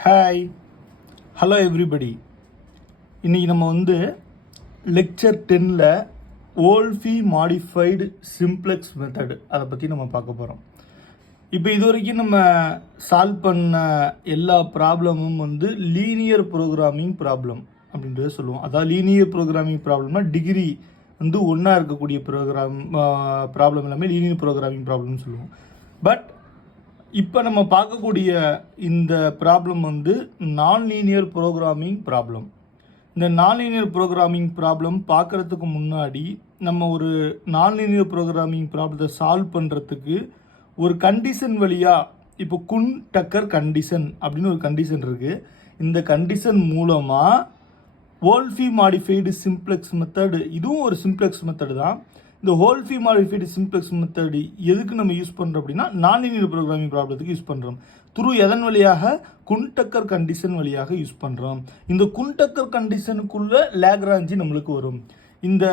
Hi, hello everybody. இன்றைக்கி நம்ம lecture 10ல் ஓல்ஃபி modified simplex method அதை பற்றி நம்ம பார்க்க போகிறோம். இப்போ இது வரைக்கும் நம்ம சால்வ் பண்ண எல்லா ப்ராப்ளமும் லீனியர் ப்ரோக்ராமிங் ப்ராப்ளம் அப்படின்றத சொல்லுவோம். அதாவது லீனியர் ப்ரோக்ராமிங் ப்ராப்ளம்னா டிகிரி ஒன்றா இருக்கக்கூடிய ப்ராப்ளம் எல்லாமே லீனியர் ப்ரோக்ராமிங் ப்ராப்ளம்னு சொல்லுவோம். பட் இப்போ நம்ம பார்க்கக்கூடிய இந்த ப்ராப்ளம் நான் லீனியர் ப்ரோக்ராமிங் ப்ராப்ளம். இந்த நான் லீனியர் ப்ரோக்ராமிங் ப்ராப்ளம் பார்க்குறதுக்கு முன்னாடி நம்ம ஒரு நான் லீனியர் ப்ரோக்ராமிங் ப்ராப்ளத்தை சால்வ் பண்ணுறதுக்கு ஒரு கண்டிஷன் வழியாக, இப்போ குன் டக்கர் கண்டிஷன் அப்படின்னு ஒரு கண்டிஷன் இருக்குது. இந்த கண்டிஷன் மூலமாக ஓல்ஃபி மாடிஃபைடு சிம்ப்ளெக்ஸ் மெத்தடு, இதுவும் ஒரு சிம்ப்ளெக்ஸ் மெத்தடு தான். இந்த ஓல்ஃபி மாடிஃபைடு சிம்ப்ளெக்ஸ் மெத்தடு எதுக்கு நம்ம யூஸ் பண்ணுறோம் அப்படின்னா நான் லீனியர் ப்ரோக்ராமிங் ப்ராப்ளத்துக்கு யூஸ் பண்ணுறோம். எதன் வழியாக? குன்டக்கர் கண்டிஷன் வழியாக யூஸ் பண்ணுறோம். இந்த குன்டக்கர் கண்டிஷனுக்குள்ள லாக்ராஞ்சி நம்மளுக்கு வரும். இந்த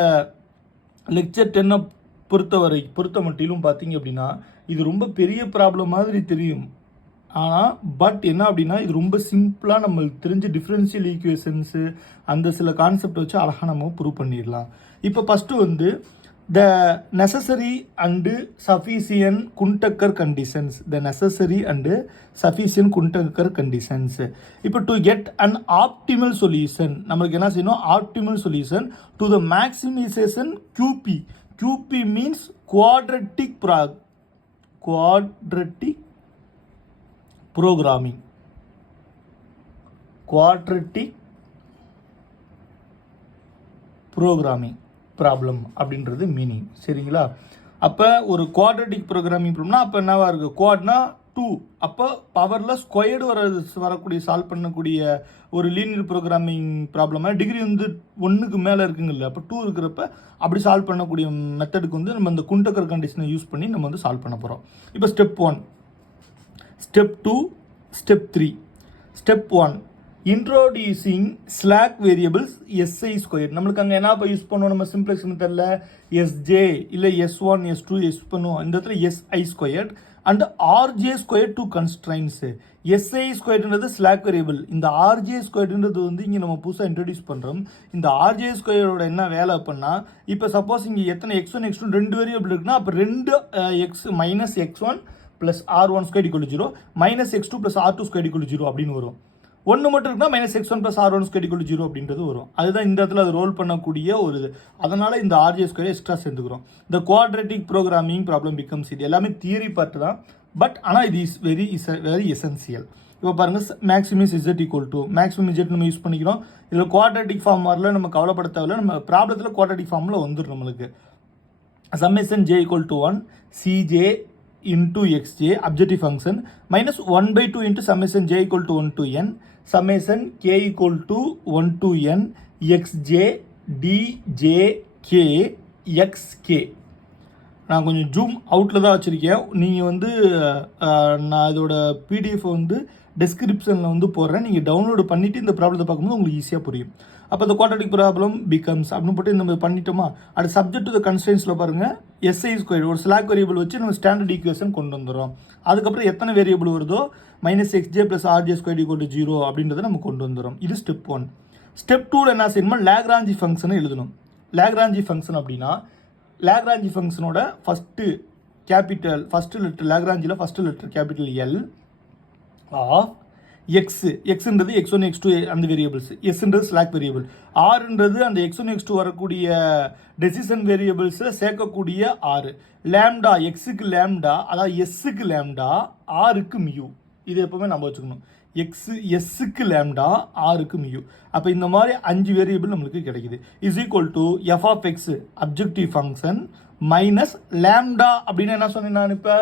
லெக்சர் 10 பொறுத்த மட்டிலும் பார்த்தீங்க அப்படின்னா இது ரொம்ப பெரிய ப்ராப்ளம் மாதிரி தெரியும். ஆனால் பட் என்ன அப்படின்னா இது ரொம்ப சிம்பிளாக நம்மளுக்கு தெரிஞ்ச டிஃப்ரென்ஷியல் ஈக்குவேஷன்ஸு அந்த சில கான்செப்ட் வச்சு அழகாக நம்ம ப்ரூவ் பண்ணிடலாம். இப்போ first the necessary and sufficient Kuntakkar conditions. The necessary and sufficient Kuntakkar conditions. இப்போ to get an optimal solution, நம்மளுக்கு என்ன செய்யணும்? Optimal solution to the maximization QP. QP means quadratic programming. Quadratic programming problem அப்படின்றது meaning. சரிங்களா? அப்போ ஒரு quadratic programming ப்ராப்ளம்னா அப்போ என்னவா இருக்குது? குவாட்னா 2. அப்போ பவரில் ஸ்கொயர்டு வரக்கூடிய சால்வ் பண்ணக்கூடிய ஒரு லீனியர் ப்ரோக்ராமிங் ப்ராப்ளமாக டிகிரி 1க்கு மேலே இருக்குங்கல்ல, அப்போ 2 இருக்கிறப்ப அப்படி சால்வ் பண்ணக்கூடிய மெத்தடுக்கு நம்ம இந்த குன்டக்கர் கண்டிஷனை யூஸ் பண்ணி நம்ம சால்வ் பண்ண போகிறோம். இப்போ step 1, step 2, step 3. Step 1, introducing slack variables SI square. நம்மளுக்கு அங்கே என்ன யூஸ் பண்ணுவோம்? நம்ம சிம்ப்ளெக்ஸ் மெத்தடில் எஸ்ஜே இல்லை S1 S2 யூஸ் பண்ணுவோம். இந்த இடத்துல S I square and R J square two constraints. S I ஸ்கொயர்ன்றது ஸ்லாக் வேரியபிள். இந்த ஆர்ஜே ஸ்கொயர்ன்றது இங்கே நம்ம புதுசாக இன்ட்ரடியூஸ் பண்ணுறோம். இந்த ஆர்ஜே ஸ்கொயரோட என்ன வேலை அப்படின்னா, இப்போ சப்போஸ் இங்கே எத்தனை x1 x2 2 வேரியபிள் இருக்குன்னா அப்போ 2 x minus x1 plus R1 square equal 0 minus x2 plus R2 square equal 0 அப்படின்னு வரும். ஒன்று மட்டும் இருக்குன்னா minus x1 plus R1 square equal 0 அப்படின்றது வரும். அதுதான் இந்த இடத்துல அது ரோல் பண்ணக்கூடிய ஒரு இது. அதனால் இந்த ஆர்ஜே ஸ்கொயர் எக்ஸ்ட்ரா சேர்ந்துக்கிறோம். இந்த குவாட்ரட்டிக் ப்ரோக்ராமிங் ப்ராப்ளம் பிகம்ஸ், இது எல்லாமே தியரி பார்ட்டு தான். பட் ஆனால் இது வெரி எசென்சியல். இப்போ பாருங்கள், maximum Z equal to maximum Z நம்ம யூஸ் பண்ணிக்கிறோம். இதில் குவாட்ரட்டிக் ஃபார்ம் வரல, நம்ம கவலைப்பட தேவையில்ல. நம்ம ப்ராப்ளத்தில் குவாட்ரட்டிக் ஃபார்மில் வந்துடும் நம்மளுக்கு. Summation j equal to 1 Cj into xj objective function minus 1/2 into summation j equal to 1 to n summation k equal to 1 to n xj dj k xk. நான் கொஞ்சம் ஜூம் அவுட்டில் தான் வச்சுருக்கேன். நீங்கள் நான் இதோட பிடிஎஃப் டெஸ்கிரிப்ஷனில் போடுறேன். நீங்கள் டவுன்லோடு பண்ணிவிட்டு இந்த ப்ராப்ளத்தை பார்க்கும்போது உங்களுக்கு ஈஸியாக புரியும். அப்போ இந்த குவாட்ரட்டிக் ப்ராப்ளம் பிகம்ஸ் அப்படின்னு போட்டு நம்ம பண்ணிட்டோமா, அது சப்ஜெக்ட் டு த கன்ஸ்ட்ரெயின்ஸில் பாருங்கள், எஸ்ஐ ஸ்கொயர் ஒரு ஸ்லாக் வேரியபிள் வச்சு நம்ம ஸ்டாண்டர்ட் ஈக்குவேஷன் கொண்டு வந்துடும். அதுக்கப்புறம் எத்தனை வேரியபிள் வருதோ minus XJ plus RJ square equal to 0 அப்படின்றத நம்ம கொண்டு வந்துடும். இது ஸ்டெப் 1. ஸ்டெப் 2ல் என்ன செய்யணுமா, லாக்ராஞ்சி ஃபங்க்ஷனை எழுதணும். லாக்ராஞ்சி ஃபங்க்ஷன் அப்படின்னா லாக்ராஞ்சி ஃபங்க்ஷனோட ஃபஸ்ட்டு லெட்டர், லாக்ராஞ்சியில் first letter capital L of எக்ஸ்ன்றது x1 x2 அந்த வேரியபிள்ஸ், எஸ்ன்றது ஸ்லாக் வேரியபிள், ஆர்ன்றது அந்த x1 x2 வரக்கூடிய டெசிஷன் வேரியபிள்ஸில் சேர்க்கக்கூடிய ஆறு, லேம்டா எக்ஸுக்கு லேம்டா, அதாவது எஸ்ஸுக்கு லேம்டா, ஆருக்கு மியூ. இது எப்போவுமே நம்ம வச்சுக்கணும். எஸ்ஸுக்கு லேம்டா, ஆருக்கு மியூ. அப்போ இந்த மாதிரி 5 வேரியபிள் நம்மளுக்கு கிடைக்குது. Is equal to F of X objective function minus lambda அப்படின்னு என்ன சொன்னேன் நான்? இப்போ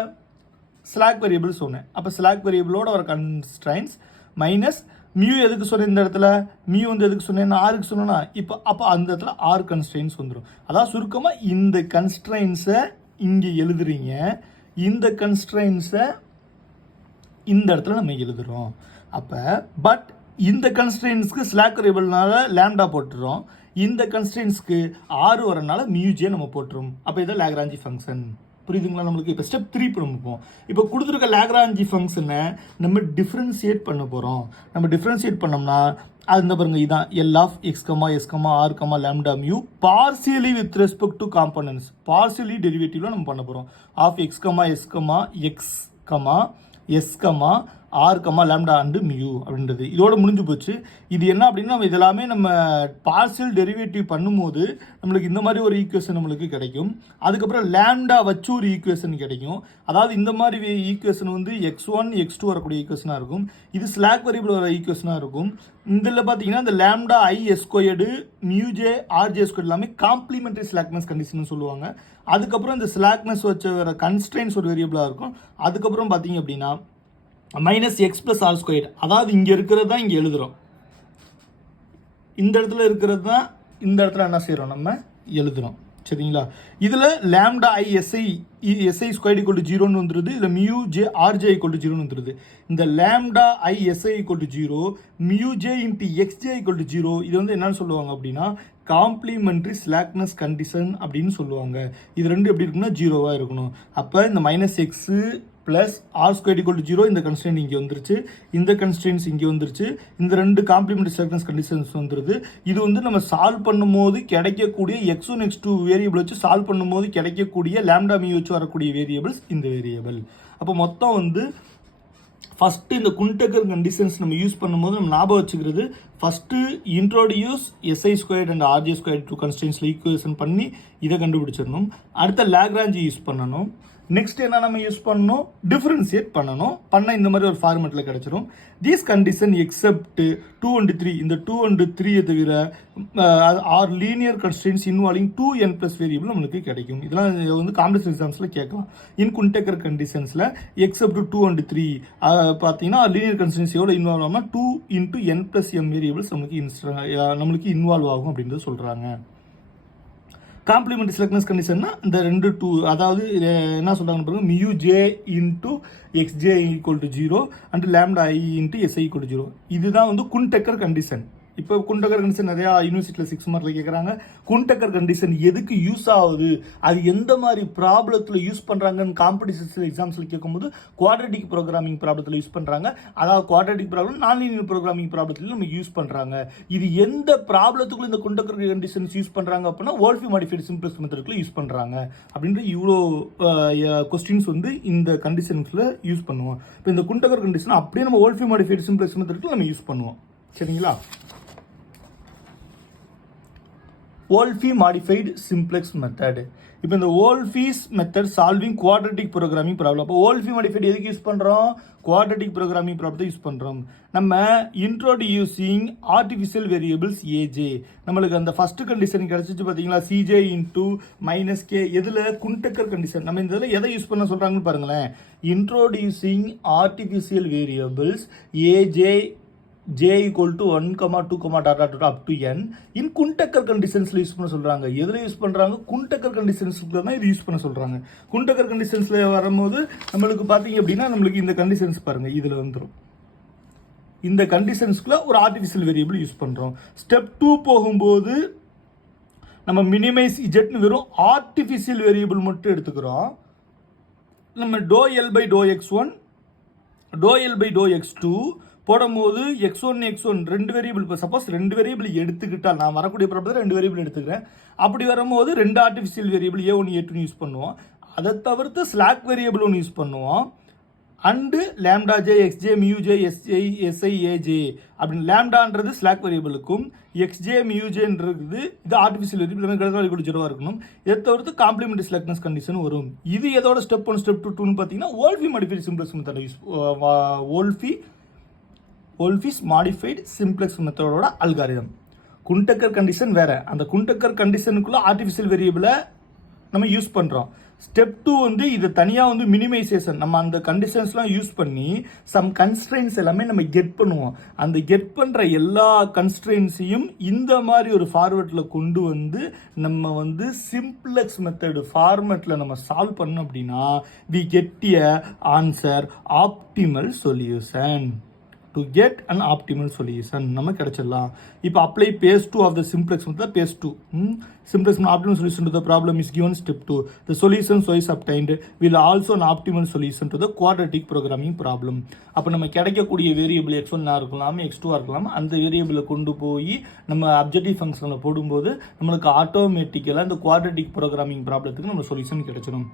ஸ்லாக் வேரியபிள் சொன்னேன். அப்போ ஸ்லாக் வேரியபிளோட ஒரு கன்ஸ்ட்ரைன்ஸ் மைனஸ் மியூ. எதுக்கு சொன்னேன் இந்த இடத்துல? மியூ எதுக்கு சொன்னேன்? ஆருக்கு சொன்னேன்னா அப்போ அந்த இடத்துல ஆர் கன்ஸ்ட்ரைன்ஸ் வந்துடும். அதாவது சுருக்கமாக இந்த கன்ஸ்ட்ரைன்ஸை இங்கே எழுதுறீங்க, இந்த கன்ஸ்ட்ரைன்ஸை இந்த இடத்துல நம்ம எழுதுகிறோம். அப்போ பட் இந்த கன்ஸ்ட்ரைன்ஸ்க்கு ஸ்லாக் வேரியபிள்னால லேம்டா போட்டுறோம், இந்த கன்ஸ்ட்ரைன்ஸ்க்கு ஆறு வரனால மியூஜே நம்ம போட்டுரும். அப்போ இதை லாக்ராஞ்சி ஃபங்க்ஷன். புரியுதுங்களா நம்மளுக்கு? இப்போ ஸ்டெப் 3 இப்போ நம்ம போவோம். இப்போ கொடுத்துருக்க லாக்ராஞ்சி ஃபங்க்ஷனை நம்ம டிஃப்ரென்ஷியேட் பண்ண போகிறோம். நம்ம டிஃப்ரென்ஷியேட் பண்ணோம்னா அது இந்த பாருங்க, இதான் L of X comma S comma R comma lambda mu partially with respect to components, partially டெரிவேட்டிவ்ல நம்ம பண்ண போகிறோம். Of X comma S comma X comma S comma R comma lambda and mu அப்படின்றது இதோட முடிஞ்சு போச்சு. இது என்ன அப்படின்னா நம்ம இதெல்லாமே நம்ம பார்சியல் டெரிவேட்டிவ் பண்ணும்போது நம்மளுக்கு இந்த மாதிரி ஒரு ஈக்குவேஷன் நம்மளுக்கு கிடைக்கும். அதுக்கப்புறம் லேம்டா வச்சு ஒரு ஈக்குவேஷன் கிடைக்கும். அதாவது இந்த மாதிரி ஈக்குவேஷன் வந்து x1 x2 வரக்கூடிய ஈக்குவேஷனாக இருக்கும். இது ஸ்லாக் வேரியபிள் வர ஈக்குவேஷனாக இருக்கும். இதில் பார்த்தீங்கன்னா இந்த lambda I S squared mu J R J squared எல்லாமே காம்ப்ளிமெண்டரி ஸ்லாக்னஸ் கண்டிஷன் சொல்லுவாங்க. அதுக்கப்புறம் இந்த ஸ்லாக்னஸ் வச்ச வர கன்ஸ்ட்ரெயின்ஸ் ஒரு வேரியபிளாக இருக்கும். அதுக்கப்புறம் பார்த்தீங்க அப்படின்னா minus X plus R square, அதாவது இங்கே இருக்கிறது தான் இங்கே எழுதுகிறோம், இந்த இடத்துல இருக்கிறது தான் இந்த இடத்துல என்ன செய்கிறோம் நம்ம எழுதுகிறோம். சரிங்களா? இதில் lambda I S I square equal to 0ன்னு வந்துடுது. இதில் mu J R J equal to 0ன்னு வந்துடுது. இந்த lambda I S I equal to 0 mu J into X J equal to 0 இது வந்து என்னன்னு சொல்லுவாங்க அப்படின்னா காம்ப்ளிமெண்ட்ரி ஸ்லாக்னஸ் கண்டிஷன் அப்படின்னு சொல்லுவாங்க. இது ரெண்டு எப்படி இருக்குன்னா 0வாக இருக்கணும். அப்போ இந்த minus X plus R square equal to 0 இந்த கன்ஸ்டன்ட் இங்கே வந்துருச்சு, இந்த கன்ஸ்டன்ட்ஸ் இங்கே வந்துருச்சு, இந்த ரெண்டு காம்ப்ளிமெண்ட்ரி ஸ்லாக்னஸ் கண்டிஷன்ஸ் வந்துருது. இது வந்து நம்ம சால்வ் பண்ணும்போது கிடைக்கக்கூடிய x1 x2 வேரியபிள் வச்சு சால்வ் பண்ணும்போது கிடைக்கக்கூடிய லேம்டா மியூ வச்சு வரக்கூடிய வேரியபிள்ஸ் இந்த வேரியபிள். அப்போ மொத்தம் வந்து ஃபஸ்ட்டு இந்த குண்டக்கர் கண்டிஷன்ஸ் நம்ம யூஸ் பண்ணும்போது நம்ம ஞாபகம் வச்சுக்கிறது, first introduce S I squared and R J squared two கன்ஸ்டன்ட்ஸில் ஈக்குவேஷன் பண்ணி இதை கண்டுபிடிச்சிடணும். அடுத்த லாக்ராஞ்சி யூஸ் பண்ணணும். நெக்ஸ்ட் என்ன நம்ம யூஸ் பண்ணணும், டிஃபரன்சியேட் பண்ணணும். பண்ண இந்த மாதிரி ஒரு ஃபார்மெட்டில் கிடைச்சிரும். தீஸ் கண்டிஷன் எக்ஸப்ட் 2 and 3, இந்த 2 and 3 தவிர are linear constants involving 2n + variable நம்மளுக்கு கிடைக்கும். இதெல்லாம் வந்து காம்படிஷன் எக்ஸாம்ஸில் கேட்கலாம். இன் குண்டக்கர் கண்டிஷன்ஸில் எக்ஸப்ட் 2 and 3 பார்த்தீங்கன்னா லீனியர் கன்ஸ்டன்ட்ஸ் எவ்வளோ இன்வால்வ் ஆகும்னா 2 × n + m வேரியபிள்ஸ் நம்மளுக்கு இன்வால்வ் ஆகும் அப்படின்றது சொல்கிறாங்க. காம்ப்ளிமெண்ட் ஸ்லாக்னஸ் கண்டிஷன்னா இந்த ரெண்டு 2, அதாவது என்ன சொல்கிறாங்கன்னு பாருங்க, mu J into X J equal to 0 and lambda I into SI equal to 0. இதுதான் வந்து குண்டக்கர் கண்டிஷன். இப்போ குண்டக்கர் கண்டிஷன் நிறையா யூனிவர்சிட்டியில் 6 மார்க்கில் கேட்குறாங்க. குண்டக்கர் கண்டிஷன் எதுக்கு யூஸ் ஆகுது, அது எந்த மாதிரி ப்ராப்ளத்தில் யூஸ் பண்ணுறாங்கன்னு காம்படிஷன் எக்ஸாம்ஸில் கேட்கும்போது குவாட்ரட்டிக் ப்ரோக்ராமிங் ப்ராப்ளத்தில் யூஸ் பண்ணுறாங்க. அதாவது குவாட்ரட்டிக் ப்ராப்ளம் நான் லீனியர் ப்ரோக்ராமிங் ப்ராப்ளத்தில் நம்ம யூஸ் பண்ணுறாங்க. இது எந்த ப்ராப்ளத்துக்குள்ள இந்த குண்டக்கர் கண்டிஷன்ஸ் யூஸ் பண்ணுறாங்க அப்படின்னா வோல்ஃபி மாடிஃபைடு சிம்ப்ளக்ஸ் மெத்தடுக்குள்ள யூஸ் பண்ணுறாங்க அப்படின்ற இவ்வளோ கொஸ்டின்ஸ் வந்து இந்த கண்டிஷன்ஸில் யூஸ் பண்ணுவோம். இப்போ இந்த குண்டக்கர் கண்டிஷன் அப்படியே நம்ம வோல்ஃபி மாடிஃபைடு சிம்ப்ளக்ஸ் மெத்தடுக்குள்ள நம்ம யூஸ் பண்ணுவோம். சரிங்களா? Wolfie modified simplex method. இப்போ இந்த Wolfie's method solving quadratic programming problem. அப்போ Wolfie modified எதுக்கு யூஸ் பண்ணுறோம், quadratic programming problem யூஸ் பண்ணுறோம். நம்ம introducing artificial variables AJ, நம்மளுக்கு அந்த ஃபர்ஸ்ட் கண்டிஷன் கிடைச்சிச்சு பார்த்தீங்களா, CJ into minus K, எதில் குண்டக்கர் கண்டிஷன். நம்ம இந்த இதில் எதை யூஸ் பண்ண சொல்கிறாங்கன்னு பாருங்களேன், introducing artificial variables AJ J equal to 1, 2, up to n in Kuhn Tucker கண்டிஷன்ஸ்ல யூஸ் பண்ண சொல்றாங்க. எதுல யூஸ் பண்றாங்க, குண்டக்கர் கண்டிஷன்ஸ்ல தான் இது யூஸ் பண்ண சொல்றாங்க. குண்டக்கர் கண்டிஷன்ஸ்ல வரும்போது நம்மளுக்கு பாத்தீங்க அப்படின்னா நம்மளுக்கு இந்த கண்டிஷன்ஸ் பாருங்க, இதுல வந்துடும். இந்த கண்டிஷன்ஸ்க்குள்ள ஒரு ஆர்டிஃபிஷியல் வேரியபிள் யூஸ் பண்றோம். ஸ்டெப் 2 போகும்போது நம்ம மினிமைஸ் இஜெட்னு வெறும் ஆர்டிஃபிஷியல் வேரியபிள் மட்டும் எடுத்துக்கிறோம். நம்ம doh L by to x1 to L by to x2 போடும்போது x1 ரெண்டு வேரியபிள். இப்போ சப்போஸ் ரெண்டு வேரியபிள் எடுத்துக்கிட்டால், நான் வரக்கூடிய ப்ராப்ளத்தில் ரெண்டு வேரியபிள் எடுத்துக்கிறேன். அப்படி வரும்போது ரெண்டு artificial variable A1 A2 use பண்ணுவோம். அதை தவிர்த்து ஸ்லாக் வேரியபிள் ஒன்று யூஸ் பண்ணுவோம். And lambda J X J mu J S I A J அப்படின்னு. லேம்டான்றது ஸ்லாக் வேரியபிளுக்கும், எக்ஸ்ஜே மியூஜேன்றது இது ஆர்டிஃபிஷியல் வேரியபிள் ஜீரோவாக இருக்கணும். இதை தவிர்த்து காம்ப்ளிமெண்டரி ஸ்லாக்னஸ் கண்டிஷன் வரும். இது எதோட ஸ்டெப் 1 ஸ்டெப் 2 பார்த்தீங்கன்னா Wolfe modified simplex method use Wolfie's modified simplex மெத்தடோட அல்காரிதம். குண்டக்கர் கண்டிஷன் வேற, அந்த குண்டக்கர் கண்டிஷனுக்குள்ள ஆர்டிஃபிஷியல் வேரியபிளை நம்ம யூஸ் பண்ணுறோம். ஸ்டெப் 2 வந்து இது தனியாக வந்து மினிமைசேஷன். நம்ம அந்த கண்டிஷன்ஸ்லாம் யூஸ் பண்ணி சம் கன்ஸ்ட்ரெயின்ஸ் எல்லாமே நம்ம கெட் பண்ணுவோம். அந்த கெட் பண்ணுற எல்லா கன்ஸ்ட்ரெயின்ஸையும் இந்த மாதிரி ஒரு ஃபார்மேட்டில் கொண்டு வந்து நம்ம வந்து சிம்ப்ளெக்ஸ் மெத்தடு ஃபார்மேட்டில் நம்ம சால்வ் பண்ணோம் அப்படின்னா we get a answer optimal solution to get an optimal solution நம்ம கிடைச்சிடலாம். இப்போ apply phase 2 of the simplex method phase 2 simplex optimal solution to the problem is given step 2. The solution so is obtained will also an optimal solution to the quadratic programming problem. அப்போ நம்ம கிடைக்கக்கூடிய variable x1 இருக்கலாம் x2 இருக்கலாம். அந்த வேரியபிளை கொண்டு போய் நம்ம objective ஃபங்க்ஷனில் போடும்போது நம்மளுக்கு ஆட்டோமேட்டிக்கலாக இந்த குவாட்ரட்டிக் ப்ரோக்ராமிங் ப்ராப்ளத்துக்கு நம்ம சொல்யூஷன் கிடைச்சிடும்.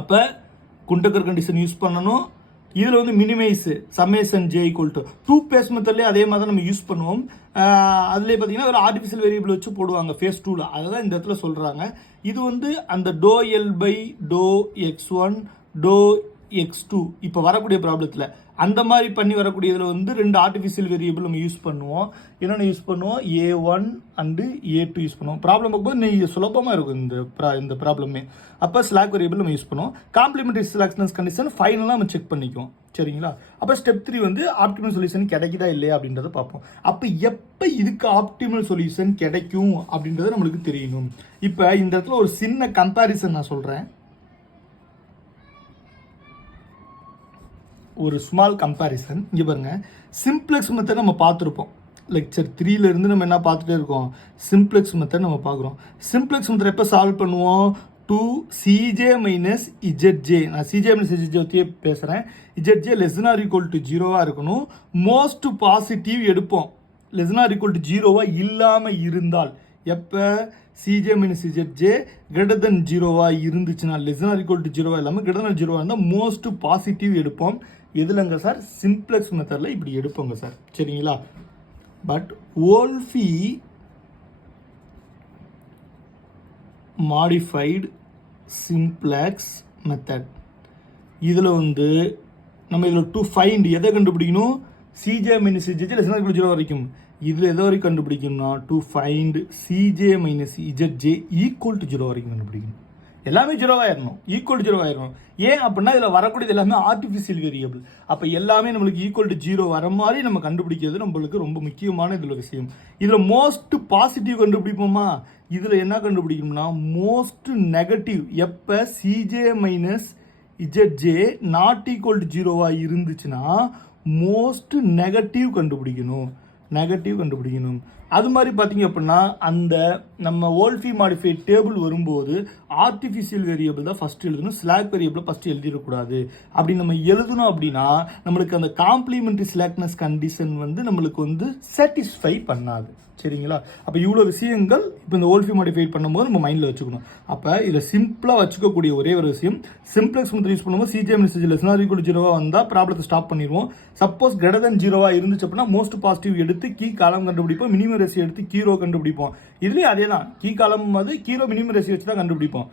அப்போ குண்டக்கர் கண்டிஷன் யூஸ் பண்ணணும். இதில் வந்து minimise summation J equal to two phase மெத்தட்லேயே அதே மாதிரி தான் நம்ம யூஸ் பண்ணுவோம். அதுலேயே பார்த்தீங்கன்னா ஒரு ஆர்டிஃபிஷியல் வேரியபிள் வச்சு போடுவாங்க ஃபேஸ் 2ல். அதுதான் இந்த இடத்துல சொல்கிறாங்க. இது வந்து அந்த doh L by to x1 doh x2 இப்போ வரக்கூடிய ப்ராப்ளத்தில் அந்த மாதிரி பண்ணி வரக்கூடிய இதில் வந்து ரெண்டு ஆர்டிஃபிஷியல் வேரியபிள் நம்ம யூஸ் பண்ணுவோம். என்னென்ன யூஸ் பண்ணுவோம்? A1 அண்டு A2 யூஸ் பண்ணுவோம். ப்ராப்ளம் பார்க்கும்போது நீங்கள் சுலபமாக இருக்கும் இந்த ப்ராப்ளமே. அப்போ ஸ்லாக் வேரியபிள் நம்ம யூஸ் பண்ணுவோம். காம்ப்ளிமெண்டரி ஸ்லாக்னஸ் கண்டிஷன் ஃபைனலாக நம்ம செக் பண்ணிக்குவோம். சரிங்களா? அப்போ ஸ்டெப் 3 வந்து ஆப்டிமல் சொல்யூஷன் கிடைக்குதா இல்லையா அப்படின்றத பார்ப்போம். அப்போ எப்போ இதுக்கு ஆப்டிமல் சொல்யூஷன் கிடைக்கும் அப்படின்றது நம்மளுக்கு தெரியணும். இப்போ இந்த இடத்துல ஒரு சின்ன கம்பேரிசன் நான் சொல்கிறேன். ஒரு ஸ்மால் கம்பேரிசன். இங்கே பாருங்கள், சிம்ப்ளெக்ஸ் மெத்தட் நம்ம பார்த்துருப்போம். லெக்சர் 3லேருந்து நம்ம என்ன பார்த்துட்டே இருக்கோம்? சிம்ப்ளெக்ஸ் மெத்தட் நம்ம பார்க்குறோம். சிம்ப்ளெக்ஸ் மெத்தட் எப்போ சால்வ் பண்ணுவோம்? 2Cj minus Zj. நான் Cj minus Zj பற்றியே பேசுகிறேன். Zj less than or equal to 0 இருக்கணும். மோஸ்ட் பாசிட்டிவ் எடுப்போம் less than or equal to 0 இல்லாமல் இருந்தால். எப்போ Cj minus Zj greater than 0 இருந்துச்சுன்னா, less than or equal to 0 இல்லாமல் greater than 0 இருந்தால் மோஸ்ட் பாசிட்டிவ் எடுப்போம். எதுலங்க சார்? சிம்ப்ளெக்ஸ் மெத்தடில் இப்படி எடுப்போங்க சார். சரிங்களா? பட் வோல்ஃபி மாடிஃபைடு சிம்ப்ளெக்ஸ் மெத்தட் இதில் வந்து நம்ம இதில் டு ஃபைண்ட் எதை கண்டுபிடிக்கணும்? Cj minus Zj less than or equal to 0 வரைக்கும். இதில் எதை வரைக்கும் கண்டுபிடிக்கணும்னா to find Cj minus Zj equal to 0 வரைக்கும் கண்டுபிடிக்கணும். எல்லாமே 0 ஆயிடணும், ஈக்குவல் டு 0 ஆயிடணும். ஏன் அப்படின்னா இதில் வரக்கூடியது எல்லாமே ஆர்டிஃபிஷியல் வேரியபிள். அப்போ எல்லாமே நம்மளுக்கு ஈக்குவல் டு 0 வர மாதிரி நம்ம கண்டுபிடிக்கிறது நம்மளுக்கு ரொம்ப முக்கியமான இதில் விஷயம். இதில் மோஸ்ட் பாசிட்டிவ் கண்டுபிடிப்போமா? இதில் என்ன கண்டுபிடிக்கணும்னா மோஸ்ட் நெகட்டிவ். எப்போ Cj minus Zj not equal to 0 இருந்துச்சுன்னா மோஸ்ட் நெகட்டிவ் கண்டுபிடிக்கணும். அது மாதிரி பார்த்தீங்க அப்படின்னா அந்த நம்ம வோல்ஃபி மாடிஃபைட் டேபிள் வரும்போது ஆர்டிஃபிஷியல் வேரியபிள் தான் ஃபஸ்ட்டு எழுதணும், ஸ்லாக் வேரியபிள் ஃபஸ்ட்டு எழுதிடக்கூடாது. அப்படி நம்ம எழுதணும் அப்படின்னா நம்மளுக்கு அந்த காம்ப்ளிமெண்ட்ரி ஸ்லாக்னஸ் கண்டிஷன் வந்து நம்மளுக்கு வந்து சாட்டிஸ்ஃபை பண்ணாது. சரிங்களா? அப்போ இவ்வளோ விஷயங்கள் இப்போ இந்த வோல்ஃபி மாடிஃபைட் பண்ணும்போது நம்ம மைண்டில் வச்சுக்கணும். அப்போ இதில் சிம்பிளாக வச்சுக்கக்கூடிய ஒரே ஒரு விஷயம், சிம்ப்ளெக்ஸ் மெத்தட் யூஸ் பண்ணும்போது Cj minus Zj less than or equal to 0 வந்தால் ப்ராப்ளத்தை ஸ்டாப் பண்ணிடுவோம். சப்போஸ் greater than 0 இருந்துச்சு அப்படின்னா மோஸ்ட் பாசிட்டிவ் எடுத்து கீ காலம் கண்டுபிடிப்போம், மினிமம் ரேஷியோ எடுத்து கீ ரோ கண்டுபிடிப்போம். இதுலேயும் அதே தான், கீ காலம் வந்து கீ ரோ மினிமம் ரேஷியோ வச்சு தான் கண்டுபிடிப்போம்.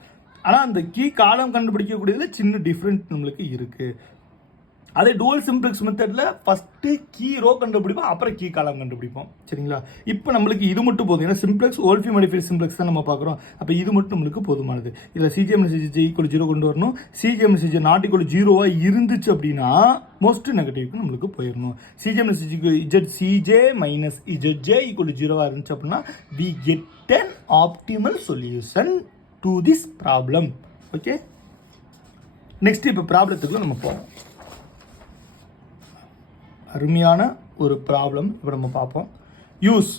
ஆனால் அந்த கீ காலம் கண்டுபிடிக்கக்கூடியதில் சின்ன டிஃப்ரெண்ட் நம்மளுக்கு இருக்குது. அதே டுவல் சிம்ப்ளெக்ஸ் மெத்தடில் ஃபஸ்ட்டு கீ ரோ கண்டுபிடிப்போம், அப்புறம் கீ காலம் கண்டுபிடிப்போம். சரிங்களா? இப்போ நம்மளுக்கு இது மட்டும் போதும். ஏன்னா சிம்ப்ளெக்ஸ் வோல்ஃபி மாடிஃபைட் சிம்ப்ளெக்ஸ் தான் நம்ம பார்க்குறோம். அப்போ இது மட்டும் நம்மளுக்கு போதுமானது. இதில் Cj minus Zj ஈக்குவல் 0 கொண்டு வரணும். Cj minus Zj not equal 0 இருந்துச்சு அப்படின்னா மோஸ்ட் நெகட்டிவ்க்கு நம்மளுக்கு போயிடணும். Cj minus Zj ஈக்குவல் 0 இருந்துச்சு அப்படின்னா we get an optimal solution to this problem. Okay, next இப்போ ப்ராப்ளத்துக்கு நம்ம போவோம். அருமையான ஒரு ப்ராப்ளம் இப்போ நம்ம பார்ப்போம். Use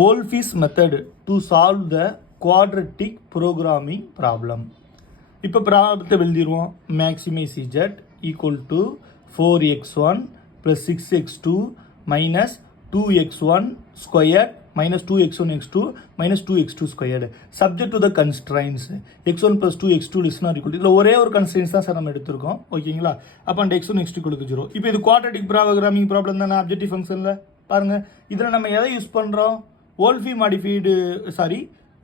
Wolfe's method to solve the quadratic programming problem. இப்போ ப்ராப்ளத்தை எழுதிடுவோம். Maximise Z equal to 4x1 plus 6x2 minus 2x1 square minus 2x1 x2 minus 2x2 squared subject to the constraints x1 plus 2x2 less than or equal to. இதில் ஒரே ஒரு constrains தான் sir நம்ம எடுத்திருக்கோம். ஓகேங்களா? அப்போ அந்த x1 x2 ஈக்குவல் டு 0. இப்போ இது குவாட்ரட்டிக் ப்ரோக்ராமிங் ப்ராப்ளம் தானே அப்ஜெக்டிவ் ஃபங்க்ஷனில். பாருங்கள், இதில் நம்ம எதை யூஸ் பண்ணுறோம்? Wolfe modified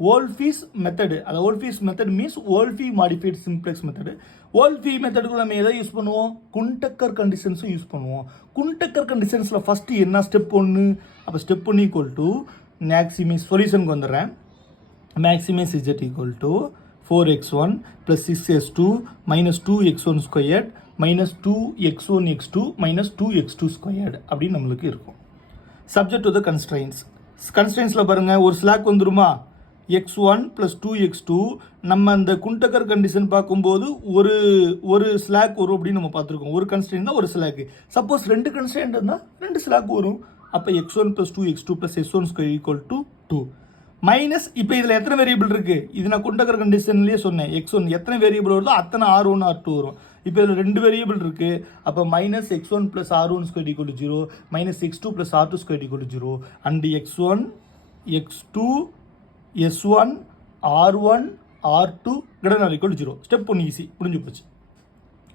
Wolfe's method. அந்த Wolfe's method means Wolfe modified simplex method. Wolfe மெத்தடுக்கு நம்ம எதை யூஸ் பண்ணுவோம்? குண்டக்கர் கண்டிஷன்ஸும் யூஸ் பண்ணுவோம். குண்டக்கர் கண்டிஷன்ஸில் ஃபஸ்ட்டு என்ன ஸ்டெப் 1? அப்போ ஸ்டெப் 1 ஈக்குவல் டு மேக்ஸிமைஸ் சொல்யூஷனுக்கு வந்துடுறேன். Maximise Z equal to 4x1 plus 6x2 minus 2x1 squared minus 2x1 x2 minus 2x2 squared அப்படின்னு நம்மளுக்கு இருக்கும். Subject to the constraints. கன்ஸ்ட்ரெயின்ஸில் பாருங்கள், ஒரு ஸ்லாக் வந்துருமா? x1 ப்ளஸ் 2x2 நம்ம அந்த குண்டக்கர் கண்டிஷன் பார்க்கும்போது ஒரு ஸ்லாக் வரும் அப்படின்னு நம்ம பார்த்துருக்கோம். ஒரு கன்ஸ்டன்ட் தான் ஒரு ஸ்லாக். சப்போஸ் 2 கன்ஸ்டன்ட் இருந்தால் 2 ஸ்லாக் வரும். அப்போ x1 plus 2x2 plus s1 square equal to 2 minus இப்போ இதில் எத்தனை வேரியபிள் இருக்குது? இது நான் குண்டக்கர் கண்டிஷன்லேயே சொன்னேன். x1 எத்தனை வேரியபிள் வருதோ அத்தனை r1 r2 வரும். இப்போ இதில் 2 வேரியபிள் இருக்குது. அப்போ minus x1 plus r1 square equal to 0 minus x2 plus r2 square equal to 0 and x1 x2 s1 r1 r2 greater equal to 0. Step 1 easy முடிஞ்சு போச்சு.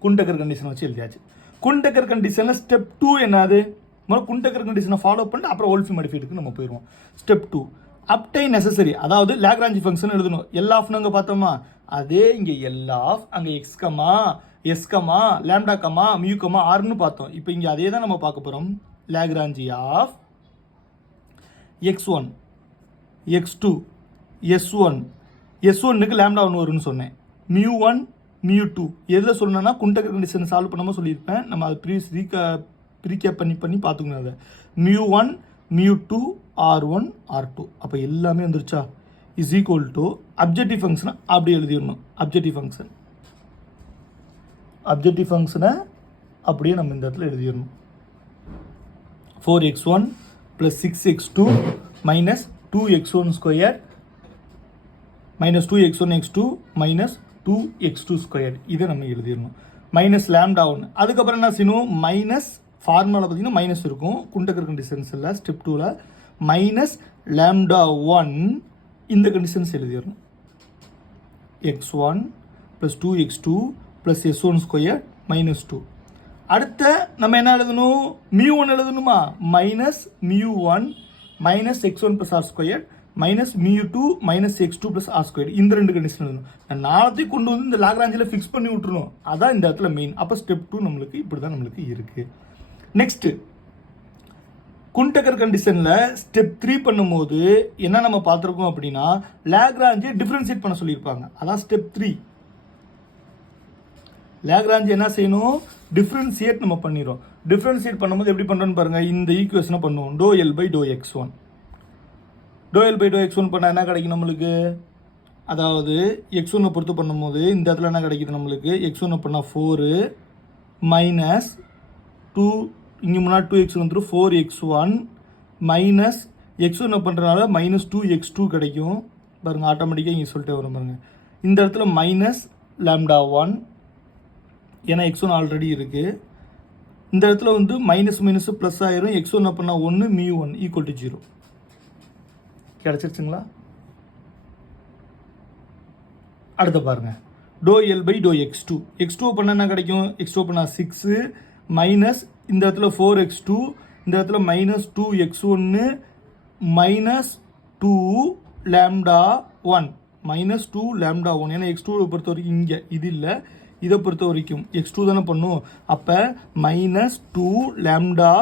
குண்டக்கர் கண்டிஷன் வச்சு எழுதியாச்சு. குண்டக்கர் கண்டிஷனில் ஸ்டெப் 2 என்னது? முதல்ல குண்டக்கர் கண்டிஷனை ஃபாலோ பண்ணிட்டு அப்புறம் ஓல்ஃபி மாடிஃபைடுக்கு நம்ம போயிடுவோம். ஸ்டெப் 2 அப்டைன் நெசசரி, அதாவது லாக்ராஞ்சி ஃபங்க்ஷன் எழுதணும். எல் ஆஃப்னு அங்கே பார்த்தோமா, அதே இங்கே எல் ஆஃப் அங்கே X comma S comma lambda comma mu comma ஆர்னு பார்த்தோம். இப்போ இங்கே அதே தான் நம்ம பார்க்க போகிறோம். Lagrange of x1 x2 s1 s1க்கு lambda 1 வரும்னு சொன்னேன். μ1 μ2 எதில் சொல்லணும்னா குண்டக்கர் கண்டிஷன் சால்வ் பண்ணாமல் சொல்லியிருப்பேன். நம்ம அதை ப்ரீகேப் பண்ணி பார்த்துக்கணும். அதை μ1 μ2 r1 r2 அப்போ எல்லாமே வந்துருச்சா? இஸ் ஈக்குவல் டு அப்ஜெக்டிவ் ஃபங்க்ஷனை அப்படி எழுதிடணும். அப்ஜெக்டிவ் ஃபங்க்ஷனை அப்படியே நம்ம இந்த இடத்துல எழுதிடணும். 4x1 plus 6x2 minus 2x1 square minus 2x1 x2 minus 2x2 square இதை நம்ம எழுதிடணும். Minus lambda 1. அதுக்கப்புறம் என்ன செய்யணும்? மைனஸ் ஃபார்முலா பார்த்தீங்கன்னா மைனஸ் இருக்கும் குண்டக்கர் கண்டிஷன்ஸில். ஸ்டெப் 2ல் மைனஸ் லேம்டா 1 இந்த கண்டிஷன்ஸ் எழுதிடணும். x1 plus 2x2 plus s1 square minus 2. அடுத்த நம்ம என்ன எழுதணும்? μ1 எழுதணுமா? Minus μ1 minus x1 plus R square minus μ2 minus x2 plus R square. இந்த 2 கண்டிஷன் எழுதணும். நான் நாளைக்கு கொண்டு வந்து இந்த லாக்ராஞ்சில் ஃபிக்ஸ் பண்ணி விட்டுருணும். அதான் இந்த இடத்துல மெயின். அப்போ ஸ்டெப் 2 நம்மளுக்கு இப்படி தான் நம்மளுக்கு இருக்குது. நெக்ஸ்ட்டு குண்டக்கர் கண்டிஷனில் ஸ்டெப் 3 பண்ணும்போது என்ன நம்ம பார்த்துருக்கோம் அப்படின்னா லாக்ராஞ்சியை டிஃப்ரென்ஷியேட் பண்ண சொல்லியிருப்பாங்க. அதான் ஸ்டெப் 3. லாக்ராஞ்சி என்ன செய்யணும்? டிஃப்ரென்ஷியேட் நம்ம பண்ணிடுறோம். டிஃப்ரென்ஷியேட் பண்ணும்போது எப்படி பண்ணுறோன்னு பாருங்கள். இந்த ஈக்குவேஷனை பண்ணுவோம். Doh L by to x1 to L by to x1 பண்ணால் என்ன கிடைக்கும் நம்மளுக்கு? அதாவது x1 பொறுத்து பண்ணும்போது இந்த இடத்துல என்ன கிடைக்குது நம்மளுக்கு? x1 பண்ணால் 4 மைனஸ் 2 இங்கே முன்னாடி 2x வந்துடும் 4x1 மைனஸ் x1 பண்ணுறதுனால மைனஸ் 2x2 கிடைக்கும் பாருங்கள். ஆட்டோமேட்டிக்காக இங்கே சொல்லிட்டே வரும் பாருங்கள். இந்த இடத்துல மைனஸ் லேம்டா 1 ஏன்னா x1 ஆல்ரெடி இருக்குது. இந்த இடத்துல வந்து மைனஸ் மைனஸ் ப்ளஸ் ஆயிரும். x1 பண்ணால் 1 μ1 ஈக்குவல் டு 0 கிடச்சிருச்சுங்களா? அடுத்த பாருங்கள். To L by to x2 பண்ணால் என்ன கிடைக்கும்? x2 பண்ணால் 6 மைனஸ் இந்த இடத்துல 4x2 இந்த இடத்துல minus 2x1 minus 2 lambda 1 minus 2 lambda 1. ஏன்னா x2 பொறுத்த வரைக்கும் இங்கே இது இல்லை, இதை பொறுத்த வரைக்கும் x2 தானே பண்ணும். அப்போ மைனஸ் 2 லேம்டா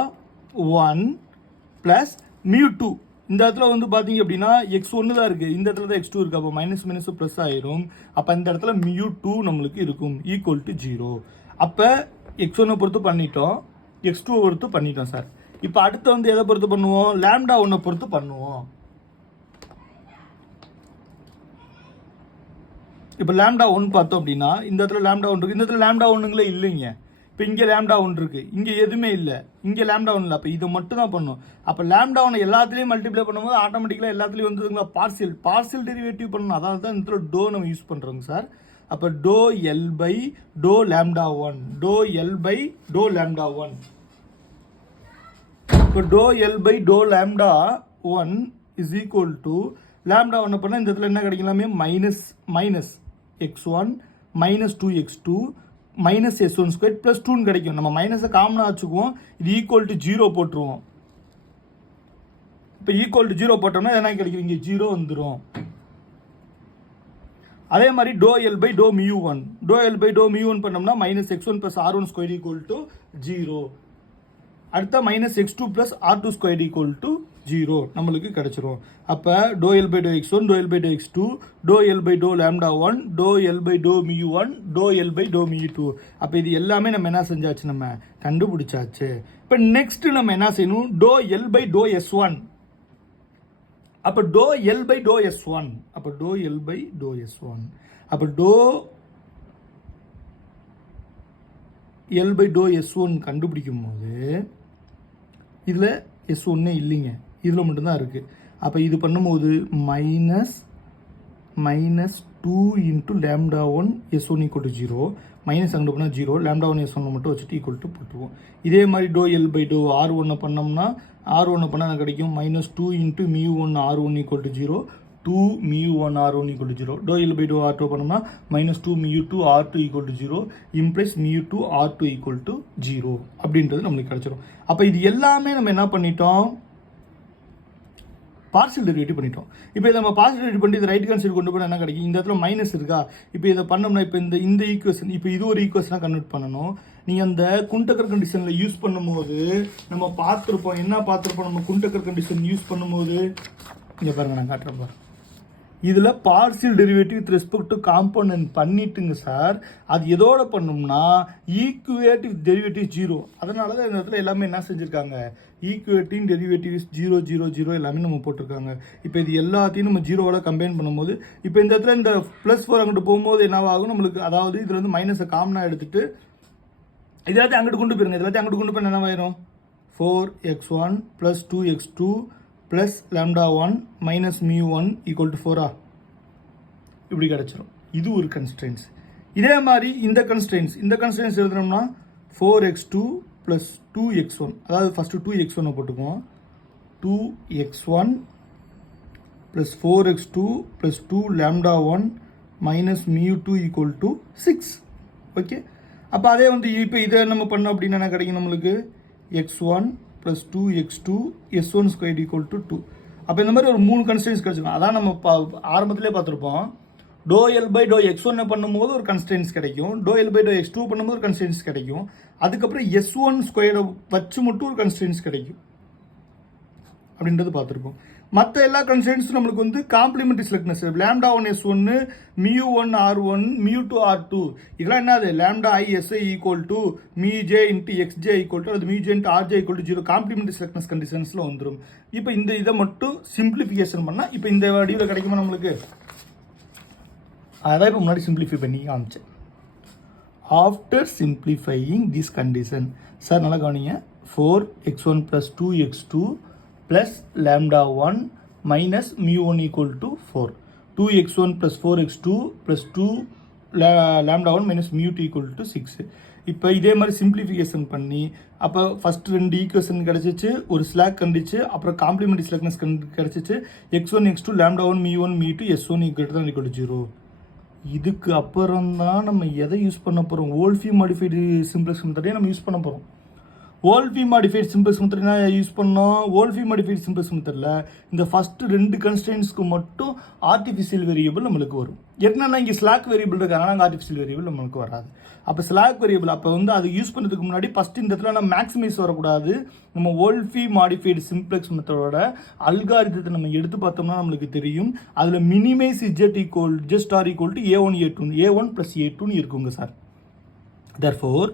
1 ப்ளஸ் μ2. இந்த இடத்துல வந்து பார்த்தீங்க அப்படின்னா x1 தான் இருக்குது, இந்த இடத்துல தான் x2 இருக்குது. அப்போ மைனஸ் மைனஸ் ப்ளஸ் ஆயிரும். அப்போ இந்த இடத்துல μ2 நம்மளுக்கு இருக்கும் ஈக்குவல் டு 0. அப்போ x1 பொறுத்து பண்ணிட்டோம், x2 பொறுத்து பண்ணிட்டோம் சார். இப்போ அடுத்து வந்து எதை பொறுத்து பண்ணுவோம்? லேம்டா 1 பொறுத்து பண்ணுவோம். இப்போ லேம்டா 1 பார்த்தோம் அப்படின்னா இந்த இடத்துல லேம்டா 1 இருக்குது, இந்த இடத்துல லேம்டா 1ங்களே இல்லைங்க. இப்போ இங்கே லேம்டா 1 இருக்குது, இங்கே எதுவுமே இல்லை, இங்கே லேம்டா 1 இல்லை. அப்போ இதை மட்டும் தான் பண்ணும். அப்போ லேம்டா 1 எல்லாத்துலேயும் மல்டிப்ளை பண்ணும்போது ஆட்டோமேட்டிக்கலாக எல்லாத்துலேயும் வந்துதுங்களா பார்சியல் டெரிவேட்டிவ் பண்ணணும். அதாவது தான் இந்த இடத்துல டோ நம்ம யூஸ் பண்ணுறோங்க சார். அப்போ doe L by doe lambda 1 doe L by doe lambda 1. இப்போ doe L by doe lambda 1 is equal to lambda 1 பண்ணால் இந்த இடத்துல என்ன கிடைக்கலாமே? Minus minus x1 minus 2x2 minus s1 square plus 2 கிடைக்கும். நம்ம மைனஸை காமனாக வச்சுக்குவோம். இது ஈக்குவல் டு 0 போட்டுருவோம். இப்போ ஈக்குவல் டு 0 போட்டோம்னா என்ன கிடைக்கும்? இங்கே 0 வந்துடும். அதே மாதிரி doe L by doe μ1 doe L by doe μ1 பண்ணோம்னா minus x1 plus r1 square equal to 0. அடுத்த minus x2 plus r2 square equal to 0 நம்மளுக்கு கிடைச்சிரும். அப்போ doe L by to x1 to L by to x2 doe L by doe lambda 1 doe L by doe μ1 doe L by doe μ2. அப்போ இது எல்லாமே நம்ம என்ன செஞ்சாச்சு? நம்ம கண்டுபிடிச்சாச்சு. இப்போ நெக்ஸ்ட் நம்ம என்ன செய்யணும்? To L by doe s1 அப்போ doe L by doe S one, அப்போ doe L by doe S one, அப்போ doe L by doe S one கண்டுபிடிக்கும் போது இதில் எஸ் ஒன்னே இல்லைங்க, இதில் மட்டும்தான் இருக்குது. அப்போ இது பண்ணும்போது minus 2 into lambda one S one equal to 0, minus அங்கே போனால் 0, லேம்டா ஒன் எஸ் ஒன்னை மட்டும் வச்சுட்டு ஈக்குவல் டு போட்டுருவோம். இதே மாதிரி doe L by doe R ஒன்னை பண்ணோம்னா பண்ணால் கிடைக்கும் minus 2 into mu one R one equal to 0, 2 mu one R one equal to 0. Doe L by doe R two பண்ணோம்னா minus 2 mu two R two equal to 0 implies mu two R two equal to 0 அப்படின்றது நம்மளுக்கு கிடச்சிடும். அப்போ இது எல்லாமே நம்ம என்ன பண்ணிட்டோம், பார்ஷியல் டெரிவேட்டிவ் பண்ணிட்டோம். இப்போ இதை நம்ம பார்ஷியல் டெரிவேட்டிவ் பண்ணி இது ரைட் ஹேண்ட் சைடு கொண்டு போனால் என்ன கிடைக்கும், இந்த இடத்துல மைனஸ் இருக்கா. இப்போ இதை பண்ணோம்னா இப்போ இந்த ஈக்குவேஷன், இப்போ இது ஒரு ஈக்குவேஷனாக கன்வெர்ட் பண்ணணும். நீங்கள் அந்த குண்டக்கர் கண்டிஷனில் யூஸ் பண்ணும்போது நம்ம பார்த்துருப்போம், என்ன பார்த்துருப்போம், நம்ம குண்டக்கர் கண்டிஷன் யூஸ் பண்ணும்போது இங்கே பாருங்கள், நான் காட்டுறேன் பாருங்க. இதில் partial derivative with respect to compound பண்ணிட்டுங்க சார். அது எதோட பண்ணோம்னா ஈக்குவேட்டிவ் டெரிவேட்டிவ் 0. அதனால தான் இந்த இடத்துல எல்லாமே என்ன செஞ்சுருக்காங்க, ஈக்குவேட்டிவ் டெரிவேட்டிவ்ஸ் 0 0 0 எல்லாமே நம்ம போட்டிருக்காங்க. இப்போ இது எல்லாத்தையும் நம்ம 0வோட கம்பைன் பண்ணும்போது இப்போ இந்த இடத்துல இந்த +4 அங்கிட்டு போகும்போது என்னவாகும் நம்மளுக்கு, அதாவது இதில் வந்து மைனஸை காமனாக எடுத்துட்டு இது எல்லாத்தையும் அங்கிட்டு கொண்டு போயிருங்க. இது எல்லாத்தையும் அங்கிட்டு கொண்டு போய் என்னவாயிரும், 4x1 + 2x2 plus lambda one minus mu one equal to 4 இப்படி கிடச்சிரும். இது ஒரு கன்ஸ்ட்ரெயின்ஸ். இதே மாதிரி இந்த கன்ஸ்ட்ரெயின்ஸ் எழுதுனோம்னா 4x2 + 2x1, அதாவது ஃபஸ்ட்டு 2x1 போட்டுக்குவோம், 2x1 + 4x2 + 2 lambda one minus mu two equal to 6. Okay, அப்போ அதே வந்து இப்போ இதை நம்ம பண்ணோம் அப்படின்னா என்ன கிடைக்கும் நம்மளுக்கு, x1 + 2x2 s1 square equal to 2. அப்போ இந்த மாதிரி ஒரு 3 கன்ஸ்டன்ஸ் கிடைச்சிடும். அதான் நம்ம ஆரம்பத்திலே பார்த்துருப்போம், to L by to x1 பண்ணும்போது ஒரு கன்ஸ்டன்ஸ் கிடைக்கும், to L by to x2 பண்ணும்போது ஒரு கன்ஸ்டன்ஸ் கிடைக்கும், அதுக்கப்புறம் s1 ஸ்கொயரை வச்சு மட்டும் ஒரு கன்ஸ்டன்ஸ் கிடைக்கும் அப்படின்றது பார்த்துருப்போம். மற்ற எல்லா கன்ஸ்டன்ஸும் நம்மளுக்கு வந்து complementary slackness, lambda one S ஒன்று, mu one R one, mu two R two, இதெல்லாம் என்னது, lambda I S I equal to mu J into X J equal to, அது mu J into R J equal to 0 complementary slackness கண்டிஷன்ஸில் வந்துடும். இப்போ இந்த இதை மட்டும் சிம்பிளிஃபிகேஷன் பண்ணால் இப்போ இந்த வடிவில் கிடைக்குமா நம்மளுக்கு, அதான் இப்போ முன்னாடி சிம்பிளிஃபை பண்ணி காமிச்சேன். After simplifying this condition, sir நல்லா கவனிங்க, 4x1 + 2x2 plus lambda 1 minus mu 1 equal to 4. 2x1 plus 4x2 plus 2 lambda 1 minus mu 2 equal to 6. இப்போ இதே மாதிரி சிம்பிளிஃபிகேஷன் பண்ணி அப்போ ஃபஸ்ட் 2 ஈக்குவேஷன் கிடச்சிச்சு, ஒரு ஸ்லாக் கண்டிச்சு, அப்புறம் காம்ப்ளிமெண்ட்ரி ஸ்லாக்னஸ் கிடச்சிச்சு, x1 x2 lambda 1 mu 1 mu 2 s1 equal to 0. இதுக்கு அப்புறம் தான் நம்ம எதை யூஸ் பண்ண போகிறோம், வோல்ஃபி மாடிஃபைடு சிம்பிளக்ஸ் மெத்தடே நம்ம யூஸ் பண்ண போகிறோம். வோல்ஃபி மாடிஃபைட் சிம்பிள்ஸ் மெத்தட் என்ன யூஸ் பண்ணோம், வோல்ஃபி மாடிஃபைட் சிம்பிள்ஸ் மெத்தடில் இந்த ஃபஸ்ட்டு 2 கன்ஸ்டன்ட்ஸ்க்கு மட்டும் ஆர்டிஃபிஷியல் வேரியபிள் நம்மளுக்கு வரும். என்னன்னா இங்கே ஸ்லாக் வேரியபிள் இருக்காங்க, அங்கே ஆர்டிஃபிஷியல் வேரியபிள் நம்மளுக்கு வராது. அப்போ ஸ்லாக் வேரியபிள் அப்போ வந்து அது யூஸ் பண்ணுறதுக்கு முன்னாடி ஃபஸ்ட்டு இந்த இடத்துல நம்ம மேக்ஸிமைஸ் வரக்கூடாது. நம்ம வோல்ஃபி மாடிஃபைடு சிம்பிளக்ஸ் மெத்தடோட அல்காரிதத்தை நம்ம எடுத்து பார்த்தோம்னா நம்மளுக்கு தெரியும், அதில் minimize Z equal just R equal to a1 + a2 இருக்குங்க sir. Therefore,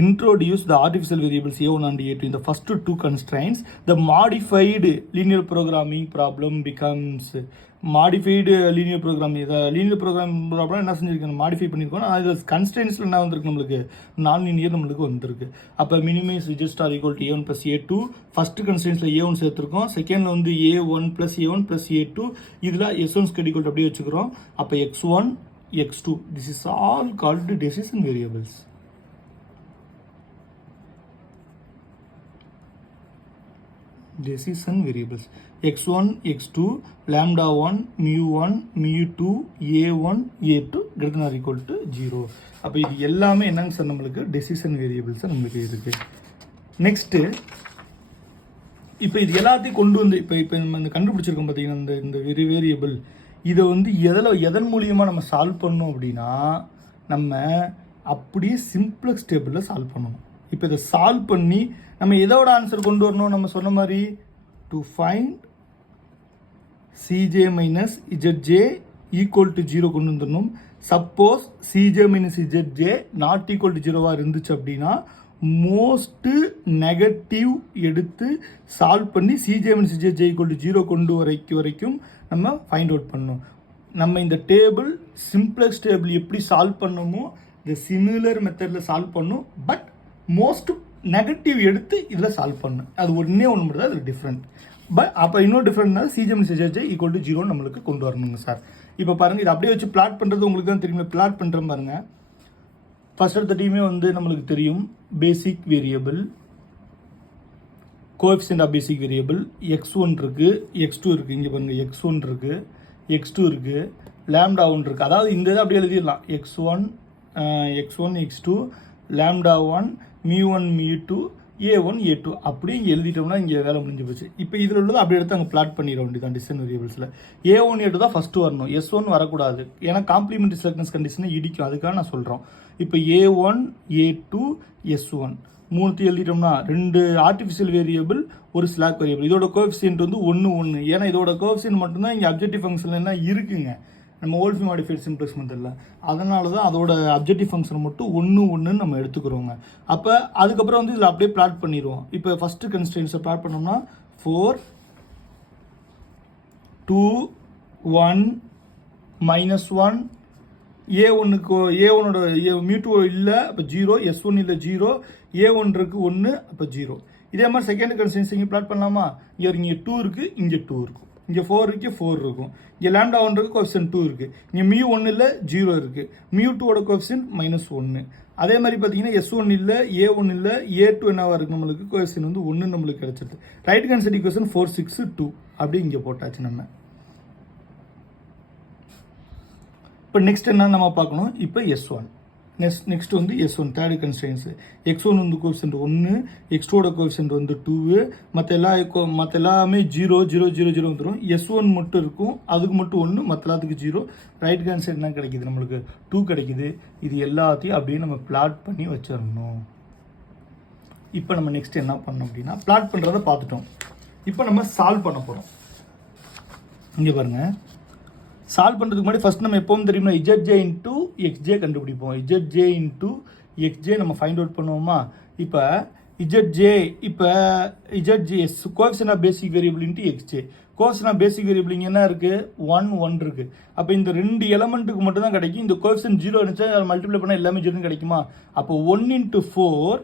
introduce the artificial variables a1 and a2 in the first 2 constraints. The modified linear programming problem becomes modified linear programming. The linear programming problem என்ன செஞ்சிருக்கோம், modify பண்ணியிருக்கோம். அது கன்ஸ்ட்ரெயின்ஸில் என்ன வந்திருக்கு நம்மளுக்கு, நான் linear நம்மளுக்கு வந்திருக்கு. அப்போ minimise just R equal to a1 + a2, first கன்ஸ்ட்ரெயின்ஸில் a1 சேர்த்துருக்கோம், செகண்டில் வந்து a1 + a1 + a2, இதில் s1 ஸ்கொயர் ஈக்குவல் அப்படியே வச்சுக்கிறோம். அப்போ x1 x2 this is all called decision variables. Decision variables x1 x2 lambda 1 mu 1 mu 2 a1 a2 greater than or equal to 0. அப்போ இது எல்லாமே என்னங்க சார் நம்மளுக்கு டெசிஷன் வேரியபிள்ஸ் நம்மளுக்கு இருக்கு. நெக்ஸ்ட்டு இப்போ இது எல்லாத்தையும் கொண்டு வந்து இப்போ நம்ம இந்த கண்டுபிடிச்சிருக்கோம் பார்த்தீங்கன்னா இந்த வேரியபிள், இதை வந்து எதன் மூலியமாக நம்ம சால்வ் பண்ணோம் அப்படின்னா நம்ம அப்படியே சிம்பிளக்ஸ் டேபிளில் சால்வ் பண்ணணும். இப்போ இதை சால்வ் பண்ணி நம்ம எதோட ஆன்சர் கொண்டு வரணும், நம்ம சொன்ன மாதிரி to find cj minus Z J equal to 0 கொண்டு வந்துடணும். Suppose cj minus Z J not equal to 0 இருந்துச்சு அப்படின்னா மோஸ்ட்டு நெகட்டிவ் எடுத்து சால்வ் பண்ணி சிஜே சிஜே ஈக்குவல் டு 0 கொண்டு வரைக்கும் நம்ம ஃபைண்ட் அவுட் பண்ணணும். நம்ம இந்த டேபிள் சிம்பிளஸ்ட் டேபிள் எப்படி சால்வ் பண்ணணுமோ இந்த சிமிலர் மெத்தடில் சால்வ் பண்ணும். பட் மோஸ்ட் நெகட்டிவ் எடுத்து இதில் சால்வ் பண்ணணும். அது ஒன்றே ஒன்று மட்டும் தான் அது டிஃப்ரெண்ட். பட் அப்போ இன்னொரு டிஃப்ரெண்ட்னா சிஜே சிஜே ஈக்குவல் டு 0 நம்மளுக்கு கொண்டு வரணுங்க சார். இப்போ பாருங்கள், இது அப்படியே வச்சு பிளாட் பண்ணுறது உங்களுக்கு தான் தெரியும். பிளாட் பண்ணுறேன் பாருங்கள். ஃபர்ஸ்ட் எடுத்த டீமே வந்து நம்மளுக்கு தெரியும் basic variable, coefficient of basic variable x1 இருக்குது, x2 இருக்குது. இங்கே பாருங்கள் x1 இருக்குது, x2 இருக்குது, லேம்டா 1 இருக்குது. அதாவது இந்த இதை அப்படியே எழுதிடலாம். x1 x2 lambda 1 μ1 μ2 a1 a2 அப்படியே இங்கே எழுதிட்டோம்னா இங்கே வேலை முடிஞ்சு போச்சு. இப்போ இதில் உள்ளது அப்படியே எடுத்து அங்கே பிளாட் பண்ணிட வேண்டியதான். டிசைன் வேரியபிள்ஸில் a1 a2 தான் ஃபஸ்ட்டு வரணும், s1 வரக்கூடாது. ஏன்னா காம்ப்ளிமெண்ட்ரி செலக்டன்ஸ் கண்டிஷனை இடிக்கும். அதுக்காக நான் சொல்கிறோம். இப்போ a1 a2 s1 மூணுத்தையும் எழுதிட்டோம்னா 2 ஆர்டிஃபிஷியல் வேரியபிள், ஒரு ஸ்லாக் வேரியபிள். இதோட கோஎஃபிஷியன்ட் வந்து 1 ஏன்னா இதோட கோஎஃபிஷியன்ட் மட்டும்தான் இங்கே அப்ஜெக்டிவ் ஃபங்க்ஷன் எல்லாம் இருக்குங்க நம்ம ஓல்ஃபி மாடிஃபைட் சிம்ப்ளெக்ஸ் மெத்தடில். அதனால தான் அதோட அப்ஜெக்டிவ் ஃபங்க்ஷன் மட்டும் 1 நம்ம எடுத்துக்கிறோங்க. அப்போ அதுக்கப்புறம் வந்து இதில் அப்படியே பிளாட் பண்ணிடுவோம். இப்போ ஃபஸ்ட்டு கன்ஸ்ட்ரெயின்ஸை பிளாட் பண்ணோம்னா 4 2 1 -1 a1க்கு a1ஓட μ2 இல்லை, அப்போ 0, s1 இல்லை 0, a1 இருக்கு 1, அப்போ 0. இதே மாதிரி செகண்ட் கன்ஸ்ட்ரெயின்ஸ் இங்கே பிளாட் பண்ணலாமா? இங்கே 2 இருக்குது, இங்கே 2 இருக்கும், இங்கே 4 இருக்குது, 4 இருக்கும், இங்கே லேம்டா 1 இருக்குது, கோஎஃபிஷியன்ட் 2 இருக்குது, இங்கே μ1 இல்லை 0 இருக்குது, μ2ஓட கோஎஃபிஷியன்ட் -1. அதே மாதிரி பார்த்தீங்கன்னா s1 இல்லை, a1 இல்லை, a2 என்னவா இருக்குது நம்மளுக்கு கோஎஃபிஷியன்ட் வந்து 1 நம்மளுக்கு கிடச்சிருது. ரைட் ஹேண்ட் சைடு ஈக்குவேஷன் 4 6 2 அப்படி இங்கே போட்டாச்சு நம்ம. இப்போ நெக்ஸ்ட் என்ன நம்ம பார்க்கணும்? இப்போ s1 நெக்ஸ்ட் வந்து s1 தேர்ட் கன்ஸ்ட்ரெயின்ஸ். x1 வந்து கோஎஃபிஷியன்ட் 1, x2ஓட கோஎஃபிஷியன்ட் வந்து 2, மற்ற எல்லாமே 0 0 0 0 வந்துடும். s1 மட்டும் இருக்கும், அதுக்கு மட்டும் 1, மற்ற எல்லாத்துக்கு 0. ரைட் ஹேண்ட் சைடு என்ன கிடைக்குது நம்மளுக்கு? 2 கிடைக்குது. இது எல்லாத்தையும் அப்படியே நம்ம பிளாட் பண்ணி வச்சிடணும். இப்போ நம்ம நெக்ஸ்ட் என்ன பண்ணோம் அப்படின்னா பிளாட் பண்ணுறதை பார்த்துட்டோம். இப்போ நம்ம சால்வ் பண்ண போகிறோம். இங்கே பாருங்கள், சால்வ் பண்ணுறதுக்கு முன்னாடி ஃபஸ்ட் நம்ம எப்பவும் தெரியுமா ZJ இன்ட்டு XJ கண்டுபிடிப்போம். ZJ இன்ட்டு XJ நம்ம ஃபைண்ட் அவுட் பண்ணுவோமா? இப்போ ZJ coefficient of basic variable into XJ. Coefficient of basic variable இங்கே என்ன இருக்குது? 1 இருக்குது. அப்போ இந்த 2 எலமெண்ட்டுக்கு மட்டும் தான் கிடைக்கும். இந்த கோஎஃபிஷியன்ட் 0 இருந்துச்சா அதை மல்டிப்ளை பண்ணால் எல்லாமே 0 கிடைக்குமா? அப்போ 1 × 4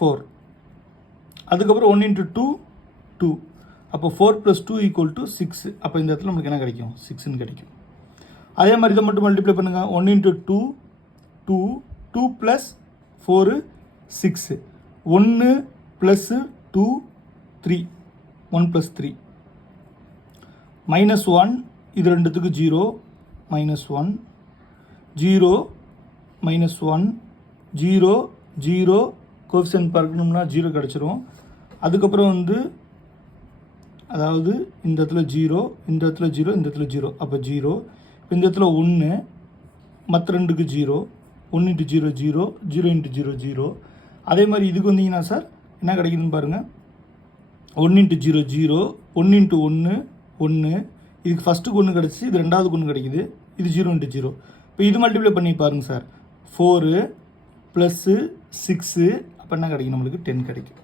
4, அதுக்கப்புறம் 1 × 2 2, அப்போ 4 + 2 = 6. அப்போ இந்த இடத்துல நமக்கு என்ன கிடைக்கும்? 6ன்னு கிடைக்கும். அதே மாதிரி இதை மட்டும் மல்டிப்ளை பண்ணுங்கள். 1 × 2 2, 2 + 4 6, 1 + 2 3, 1 + 3, -1 இது ரெண்டுத்துக்கு 0, -1 0 -1 0 0 கோஎஃபிஷியன்ட் பார்க்கணும்னா 0 கிடச்சிரும். அதுக்கப்புறம் வந்து அதாவது இந்த இடத்துல 0, இந்த இடத்துல 0, இந்த இடத்துல 0, அப்போ 0. இந்த இடத்துல 1, மற்ற ரெண்டுக்கு 0, 1 × 0 0, 0 × 0 0. அதே மாதிரி இதுக்கு வந்தீங்கன்னா சார் என்ன கிடைக்குதுன்னு பாருங்கள். 1 × 0 0, 1 × 1 1, இதுக்கு ஃபஸ்ட்டுக்கு 1 கிடச்சி, இது ரெண்டாவதுக்கு 1 கிடைக்குது, இது 0 × 0. இப்போ இது மல்டிப்ளை பண்ணி பாருங்கள் சார். 4 + 6, அப்போ என்ன கிடைக்கும் நம்மளுக்கு? 10 கிடைக்கும்.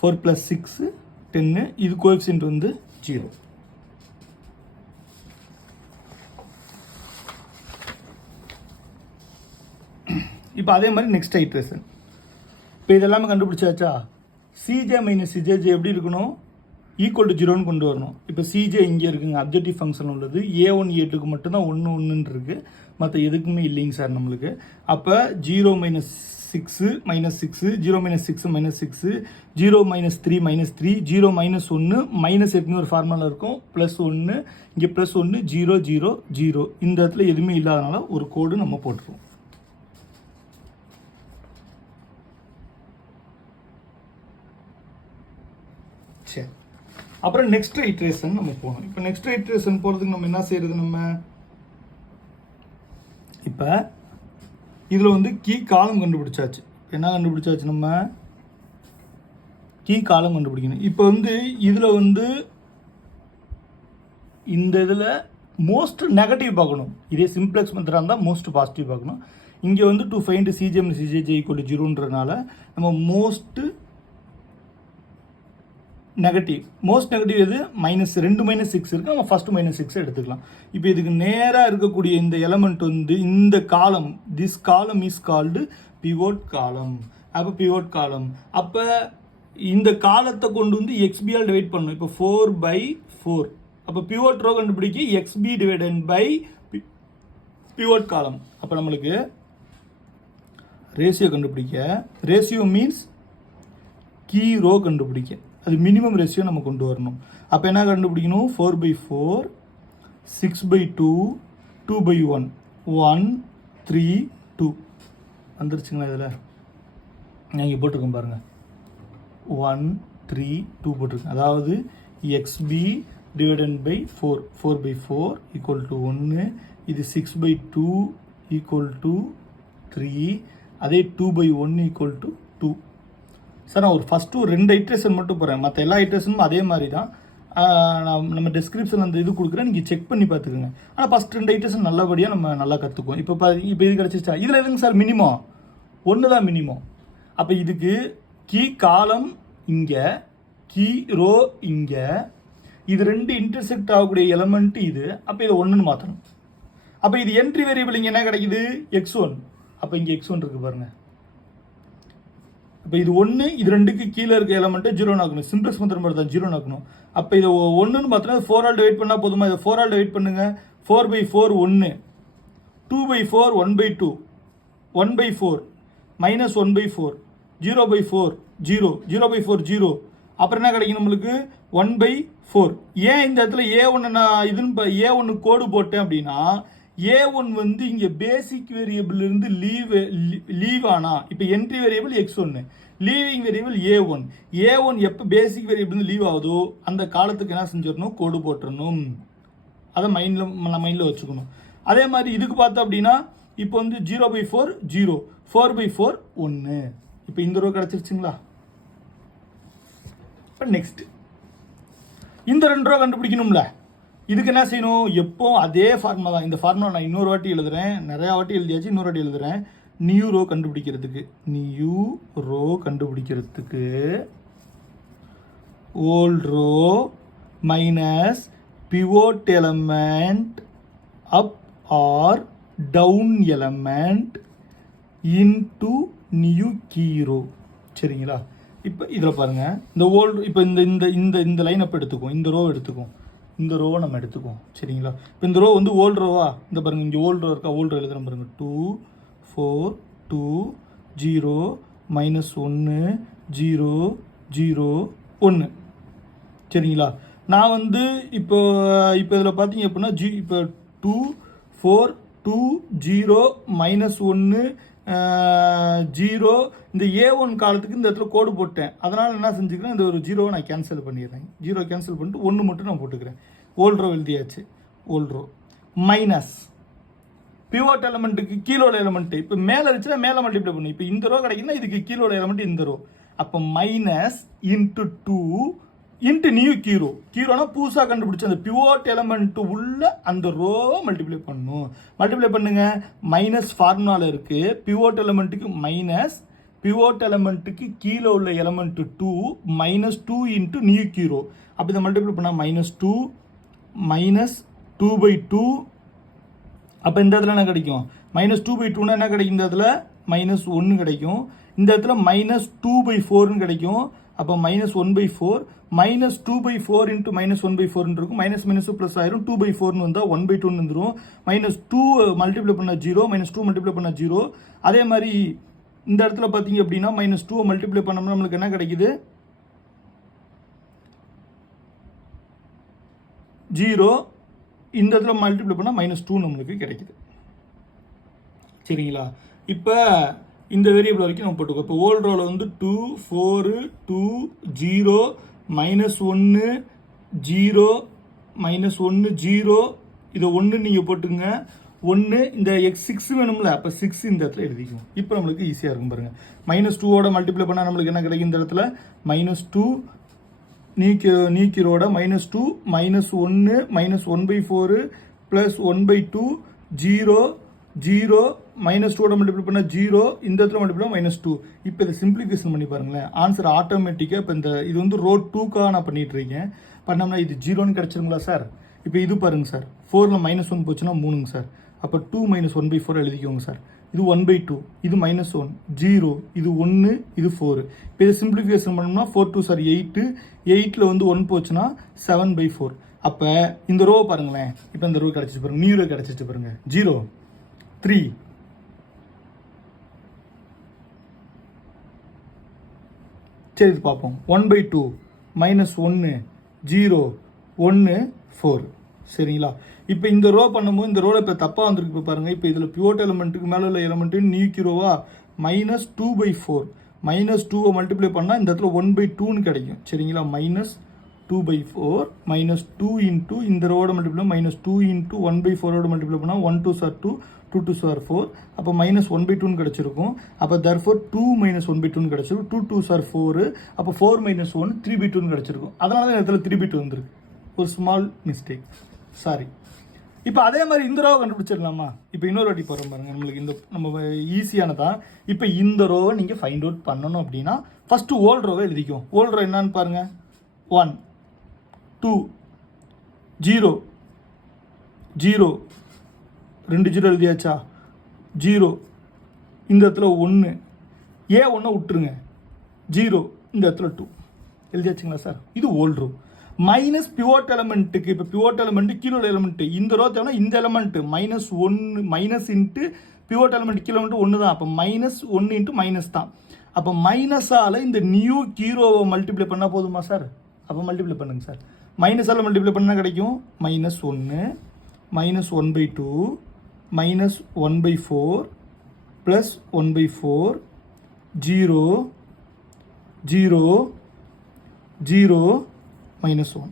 4 + 6 10, இது கோஎஃபிஷியன்ட் வந்து 0. இப்போ அதே மாதிரி நெக்ஸ்ட் ஐட்ரேஷன். இப்போ இதெல்லாமே கண்டுபிடிச்சாச்சா? சிஜே மைனஸ் சிஜேஜே எப்படி இருக்கணும்? ஈக்குவல் டு 0ன்னு கொண்டு வரணும். இப்போ சிஜே இங்கே இருக்குங்க, அப்ஜெக்டிவ் ஃபங்க்ஷன் உள்ளது. a1 a2க்கு மட்டும்தான் 1 1ன்னு இருக்குது, மற்ற எதுக்குமே இல்லைங்க சார் நம்மளுக்கு. அப்போ 0 - 6 -6, 0 - 6 -6, 0 - 3 -3, 0 - 1 -8ன்னு ஒரு ஃபார்முலா இருக்கும், +1 இங்கே +1 0 0 0. இந்த இடத்துல எதுவுமே இல்லாதனால ஒரு கோடு நம்ம போட்டுருவோம். சரி, அப்புறம் நெக்ஸ்ட் ஐட்ரேஷன் நம்ம போகணும். இப்போ நெக்ஸ்ட் ஐட்ரேஷன் போகிறதுக்கு நம்ம என்ன செய்யறது? நம்ம இப்போ இதில் வந்து கீ காலம் கண்டுபிடிச்சாச்சு. என்ன கண்டுபிடிச்சாச்சு? நம்ம கீ காலம் கண்டுபிடிக்கணும். இப்போ வந்து இதில் வந்து இந்த இதில் மோஸ்ட் நெகட்டிவ் பார்க்கணும். இதே சிம்ப்ளெக்ஸ் மெத்தடாக இருந்தால் மோஸ்ட் பாசிட்டிவ் பார்க்கணும். இங்கே வந்து to find C G M C J J equal to 0ன்றனால நம்ம மோஸ்ட் நெகட்டிவ் எது -2 -6 இருக்குது, நம்ம ஃபஸ்ட்டு -6 எடுத்துக்கலாம். இப்போ இதுக்கு நேராக இருக்கக்கூடிய இந்த எலமெண்ட் வந்து இந்த காலம், திஸ் காலம் இஸ் கால்டு பிவோட் காலம். அப்போ பிவோட் காலம், அப்போ இந்த காலத்தை கொண்டு வந்து எக்ஸ்பியால் டிவைட் பண்ணணும். இப்போ 4/4, அப்போ பிவோட் ரோ கண்டுபிடிக்க எக்ஸ்பி டிவைடட் பை பிவோட் காலம். அப்போ நம்மளுக்கு ரேஷியோ கண்டுபிடிக்க, ரேஷியோ மீன்ஸ் கீ ரோ கண்டுபிடிக்க, அது மினிமம் ரேஷியோ நம்ம கொண்டு வரணும். அப்போ என்ன கண்டுபிடிக்கணும்? 4/4, 6/2, 2/1, 1, 3, 2 வந்துருச்சுங்களா? இதில் நீங்கள் போட்டிருக்கோம் பாருங்கள், 1, 3, 2 போட்டிருக்கேன். அதாவது XB divided by 4, 4/4 equal to 1, இது 6/2 ஈக்குவல் டு 3, அதே 2/1 ஈக்குவல் டு 2. சார் நான் ஃபஸ்ட்டு ஒரு 2 ஐட்ரேஷன் மட்டும் போகிறேன், மற்ற எல்லா ஐட்ரேஷனும் அதே மாதிரி தான். நம்ம டிஸ்கிரிப்ஷன் அந்த இது கொடுக்குறேன், நீங்கள் செக் பண்ணி பார்த்துக்கோங்க. ஆனால் ஃபஸ்ட் 2 ஐட்ரேஷன் நல்லபடியாக நம்ம நல்லா கற்றுக்குவோம். இப்போ இது கிடச்சிச்சா? இதில் எதுங்க சார் மினிமம்? 1 தான் மினிமம். அப்போ இதுக்கு கீ காலம் இங்கே, கீ ரோ இங்கே, இது 2 இன்டர்செக்ட் ஆகக்கூடிய எலமெண்ட் இது. அப்போ இதை 1ன்னு மாற்றணும். அப்போ இது என்ட்ரி வேரியபிள் இங்கே என்ன கிடைக்குது? x1. அப்போ இங்கே x1 இருக்குது பாருங்கள். இப்போ இது 1, இது 2க்கு கீழே இருக்க எலமெண்ட்டை 0 ஆக்கணும். சிம்பிளக்ஸ் மெத்தட் மட்டும் தான் 0 ஆக்கணும். அப்போ இதை 1ன்னு பார்த்தோன்னா 4 ஆல் டிவைட் பண்ணால் போதுமா? இதை 4 ஆல் டிவைட் பண்ணுங்க. 4/4 1, 2/4 1/2, 1/4 -1/4, 0/4 0, 0/4 0. அப்புறம் என்ன கிடைக்கும் நம்மளுக்கு? 1/4. ஏன் இந்த இடத்துல A1 நான் இதுன்னு A1 கோடு போட்டேன் அப்படின்னா, A1 வந்து இங்கே பேசிக் வேரியபிள் இருந்து லீவ் ஆனா, இப்போ entry variable x1, leaving variable A1 எப்போ பேசிக் வேரியபிள் லீவ் ஆகுதோ அந்த காலத்துக்கு என்ன செஞ்சிடணும்? கோடு போட்டுடணும். அதை மைண்டில் வச்சுக்கணும். அதே மாதிரி இதுக்கு பார்த்தோம் அப்படின்னா, இப்போ வந்து 0/4 0, 4/4 1. இப்போ இந்த ரோ கிடச்சிருச்சுங்களா? இப்போ நெக்ஸ்ட் இந்த 2 ரோ கண்டுபிடிக்கணும்ல. இதுக்கு என்ன செய்யணும்? எப்போ அதே ஃபார்முலா தான். இந்த ஃபார்முலா நான் இன்னொரு வாட்டி எழுதுறேன், நிறையா வாட்டி எழுதியாச்சு, இன்னொரு வாட்டி எழுதுறேன். நியூ ரோ கண்டுபிடிக்கிறதுக்கு old row minus pivot element up or down element into new key row. சரிங்களா? இப்போ இதில் பாருங்கள், இந்த ஓல்டு, இப்போ இந்த லைன் அப்போ எடுத்துக்கும், இந்த ரோ எடுத்துக்கும், இந்த ரோவை நம்ம எடுத்துக்குவோம். சரிங்களா? இப்போ இந்த ரோ வந்து ஓல்டு ரோவா? இந்த பாருங்கள், இங்கே ஓல்டு ரோ இருக்கா? ஓல்டு ரோ எழுதுகிறேன் பாருங்கள். 2 4 2 0 -1 0 0 1. சரிங்களா? நான் வந்து இப்போ இதில் பார்த்தீங்க அப்படின்னா இப்போ 2 4 2 0 -1 0, இந்த A1 காலத்துக்கு இந்த இடத்துல கோடு போட்டேன். அதனால் என்ன செஞ்சுக்கிறேன்? இந்த ஒரு 0வை நான் கேன்சல் பண்ணிடுறேன். 0 கேன்சல் பண்ணிட்டு 1 மட்டும் நான் போட்டுக்கிறேன். ஓல்ட் ரோ எழுதியாச்சு. ஓல்ட் ரோ மைனஸ் பிவோட் எலமெண்ட்டுக்கு கீழோட எலமெண்ட் இப்போ மேலே இருந்துச்சுன்னா மேலே மல்டிப்ளை பண்ணு. இப்போ இந்த ரோ கிடைக்குன்னா இதுக்கு கீழோட எலமெண்ட் இந்த ரோ. அப்போ -2 இன்ட்டு நியூ கீரோனா புதுசாக கண்டுபிடிச்ச அந்த பிவோட் எலமெண்ட் உள்ள அந்த ரோ மல்டிப்ளை பண்ணணும். மல்டிப்ளை பண்ணுங்க. மைனஸ் ஃபார்முலாவில் இருக்கு. பிவோட் எலமெண்ட்டுக்கு கீழே உள்ள எலமெண்ட் 2 -2 இன்ட்டு நியூ கீரோ. அப்போ இதை மல்டிப்ளை பண்ணால் -2 -2/2. அப்போ இந்த இடத்துல என்ன கிடைக்கும்? -2/2னா என்ன கிடைக்கும்? இந்த இடத்துல -1 கிடைக்கும். இந்த இடத்துல -2/4 கிடைக்கும். அப்போ -1/4 -2/4 இன்ட்டு -1/4 இருக்கும். மைனஸ் ப்ளஸ் ஆயிரும். 2/4 வந்தால் 1/2 வந்துடும். -2 மல்டிப்ளை பண்ண 0, -2 மல்டிப்ளை பண்ண 0. அதே மாதிரி இந்த இடத்துல பார்த்தீங்க அப்படின்னா -2 மல்டிப்ளை பண்ணோம்னா நம்மளுக்கு என்ன கிடைக்குது? 0. இந்த இடத்துல மல்டிப்ளை பண்ணால் -2 நம்மளுக்கு கிடைக்குது. சரிங்களா? இப்போ இந்த வேரியபிள் வரைக்கும் நம்ம போட்டுக்கோ. இப்போ ஓல்ட் ரோவில் வந்து 2 4 2 0 -1 0 -1 0, இதை 1 நீங்கள் போட்டுங்க. 1 இந்த x6 வேணும்ல, அப்போ 6 இந்த இடத்துல எழுதிக்கும். இப்போ நம்மளுக்கு ஈஸியாக இருக்கும் பாருங்கள். -2ஓட மல்டிப்ளை பண்ணால் நம்மளுக்கு என்ன கிடைக்கும்? இந்த இடத்துல -2 நீக்கிரோட -2 -1 -1/4 ப்ளஸ் 1/2 0 0 மைனஸ் 2 மல்டிப்ளை பண்ணால் 0 இந்த இடத்துல மல்டிப்ளை -2. இப்போ இதை சிம்பிளிஃபிகேஷன் பண்ணி பாருங்களேன், ஆன்சர் ஆட்டோமேட்டிக்காக இப்போ இந்த இது வந்து ரோ 2க்காக நான் பண்ணிட்டு இருக்கேன். பண்ணோம்னா இது 0ன்னு கிடச்சிருங்களா சார்? இப்போ இது பாருங்க சார், 4ல் -1 போச்சுன்னா 3ங்க சார். அப்போ 2 - 1/4 எழுதிக்கோங்க சார். இது 1/2, இது -1 0, இது 1, இது 4. இப்போ இதை சிம்பிளிஃபிகேஷன் பண்ணோம்னா 4 2 சார் 8, 8ல் வந்து 1 போச்சுன்னா 7/4. அப்போ இந்த ரோ பாருங்களேன், இப்போ இந்த ரோ கிடச்சிட்டு பாருங்க, நியூ ரோ கிடச்சிட்டு பாருங்க 0 3 சரி இது பார்ப்போம். 1/2 -1 0 1 4 சரிங்களா? இப்போ இந்த ரோ பண்ணும்போது இந்த ரோல இப்போ தப்பாக வந்திருக்கு. இப்போ பாருங்கள், இப்போ இதில் பிவோட் எலமெண்ட்டுக்கு மேலே உள்ள எலமெண்ட்டு நீக்கிரோவா -2/4 -2 மல்டிப்ளை பண்ணால் இந்த இடத்துல 1/2ன்னு கிடைக்கும் சரிங்களா? -2/4 -2 இன்ட்டு இந்த ரோட மல்டிப்ளை -2 இன்ட்டு 1/4 மல்டிப்ளை பண்ணால் 1 2 சார் 2 2 2 சார் 4. அப்போ -1/2ன்னு கிடச்சிருக்கும். அப்போ therefore 2 - 1/2ன்னு கிடச்சிருக்கும். 2 2 சார் 4. அப்போ 4 - 1 3/2ன்னு கிடச்சிருக்கும். அதனால தான் இடத்துல 3/2 வந்திருக்கு. ஒரு ஸ்மால் மிஸ்டேக், சாரி. இப்போ அதே மாதிரி இந்த ரோவை கண்டுபிடிச்சிடலாமா? இப்போ இன்னொரு வாட்டி போகிறோம் பாருங்கள், நம்மளுக்கு இந்த நம்ம ஈஸியானதான். இப்போ இந்த ரோவை நீங்கள் ஃபைண்ட் அவுட் பண்ணணும் அப்படின்னா ஃபஸ்ட்டு ஓல்ட் ரோவை எழுதிக்கும். ஓல்ட் ரோ என்னன்னு பாருங்கள், 1 2 0 0 2 0 எழுதியாச்சா? 0 இந்த இடத்துல 1 1 விட்டுருங்க, 0 இந்த இடத்துல 2 எழுதியாச்சுங்களா சார்? இது ஓல்ட் ரோ. மைனஸ் பிவோட் எலமெண்ட்டுக்கு, இப்போ பிவோட் எலமெண்ட் கீழே எலமெண்ட் இந்த ரோ தேவைன்னா இந்த element -1 minus into pivot element கீழே 1 தான். அப்போ -1 இன்ட்டு மைனஸ் தான். அப்போ மைனஸால் இந்த நியூ கீரோவை மல்டிப்ளை பண்ணால் போதுமா சார்? அப்போ மல்டிப்ளை பண்ணுங்க சார். மைனஸால் மல்டிப்ளை பண்ணால் கிடைக்கும் -1 -1/2 -1/4 ப்ளஸ் 1/4 0 0 0 -1.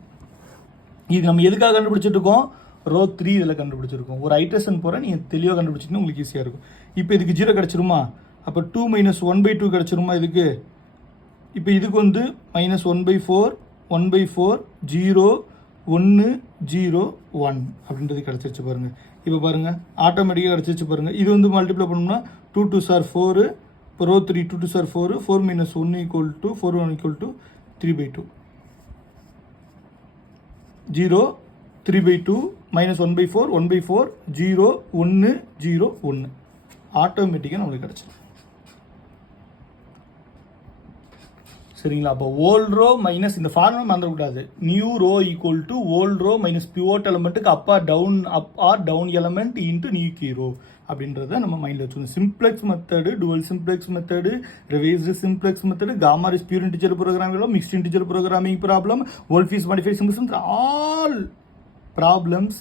இது நம்ம எதுக்காக கண்டுபிடிச்சிட்டு இருக்கோம்? ரோ 3 இதில் கண்டுபிடிச்சிருக்கோம். ஒரு ஐட்ரேஷன் போகிற நீங்கள் தெளிவாக கண்டுபிடிச்சிங்கன்னா உங்களுக்கு ஈஸியாக இருக்கும். இப்போ இதுக்கு 0 கிடச்சிருமா? அப்போ 2 - 1/2 கிடச்சிருமா இதுக்கு? இப்போ இதுக்கு வந்து -1/4 1/4 0 1 0 1 அப்படின்றது கிடச்சிருச்சு பாருங்கள். இப்போ பாருங்கள் ஆட்டோமேட்டிக்காக கிடச்சிருச்சு பாருங்கள். இது வந்து மல்டிப்ளை பண்ணோம்னா 2 2 சார் 4. இப்போ ரோ 3 2 2 சார் 4 4 - 1 = 4 1 = 3/2 0 3/2 -1/4 1/4 0 1 0 1 ஆட்டோமேட்டிக்காக நம்மளுக்கு கிடச்சிடும் சரிங்களா? அப்போ ஓல்ட் ரோ மைனஸ் இந்த ஃபார்முலா மறந்துடக்கூடாது. New row equal to old row minus pivot எலமெண்ட்டுக்கு up or down element into new key row அப்படின்றத நம்ம மைண்டில் வச்சுக்கணும். Simplex method, dual simplex method, revised simplex method, Gomory's pure integer programming, mixed integer programming problem, Wolfe's modified simplex, all problems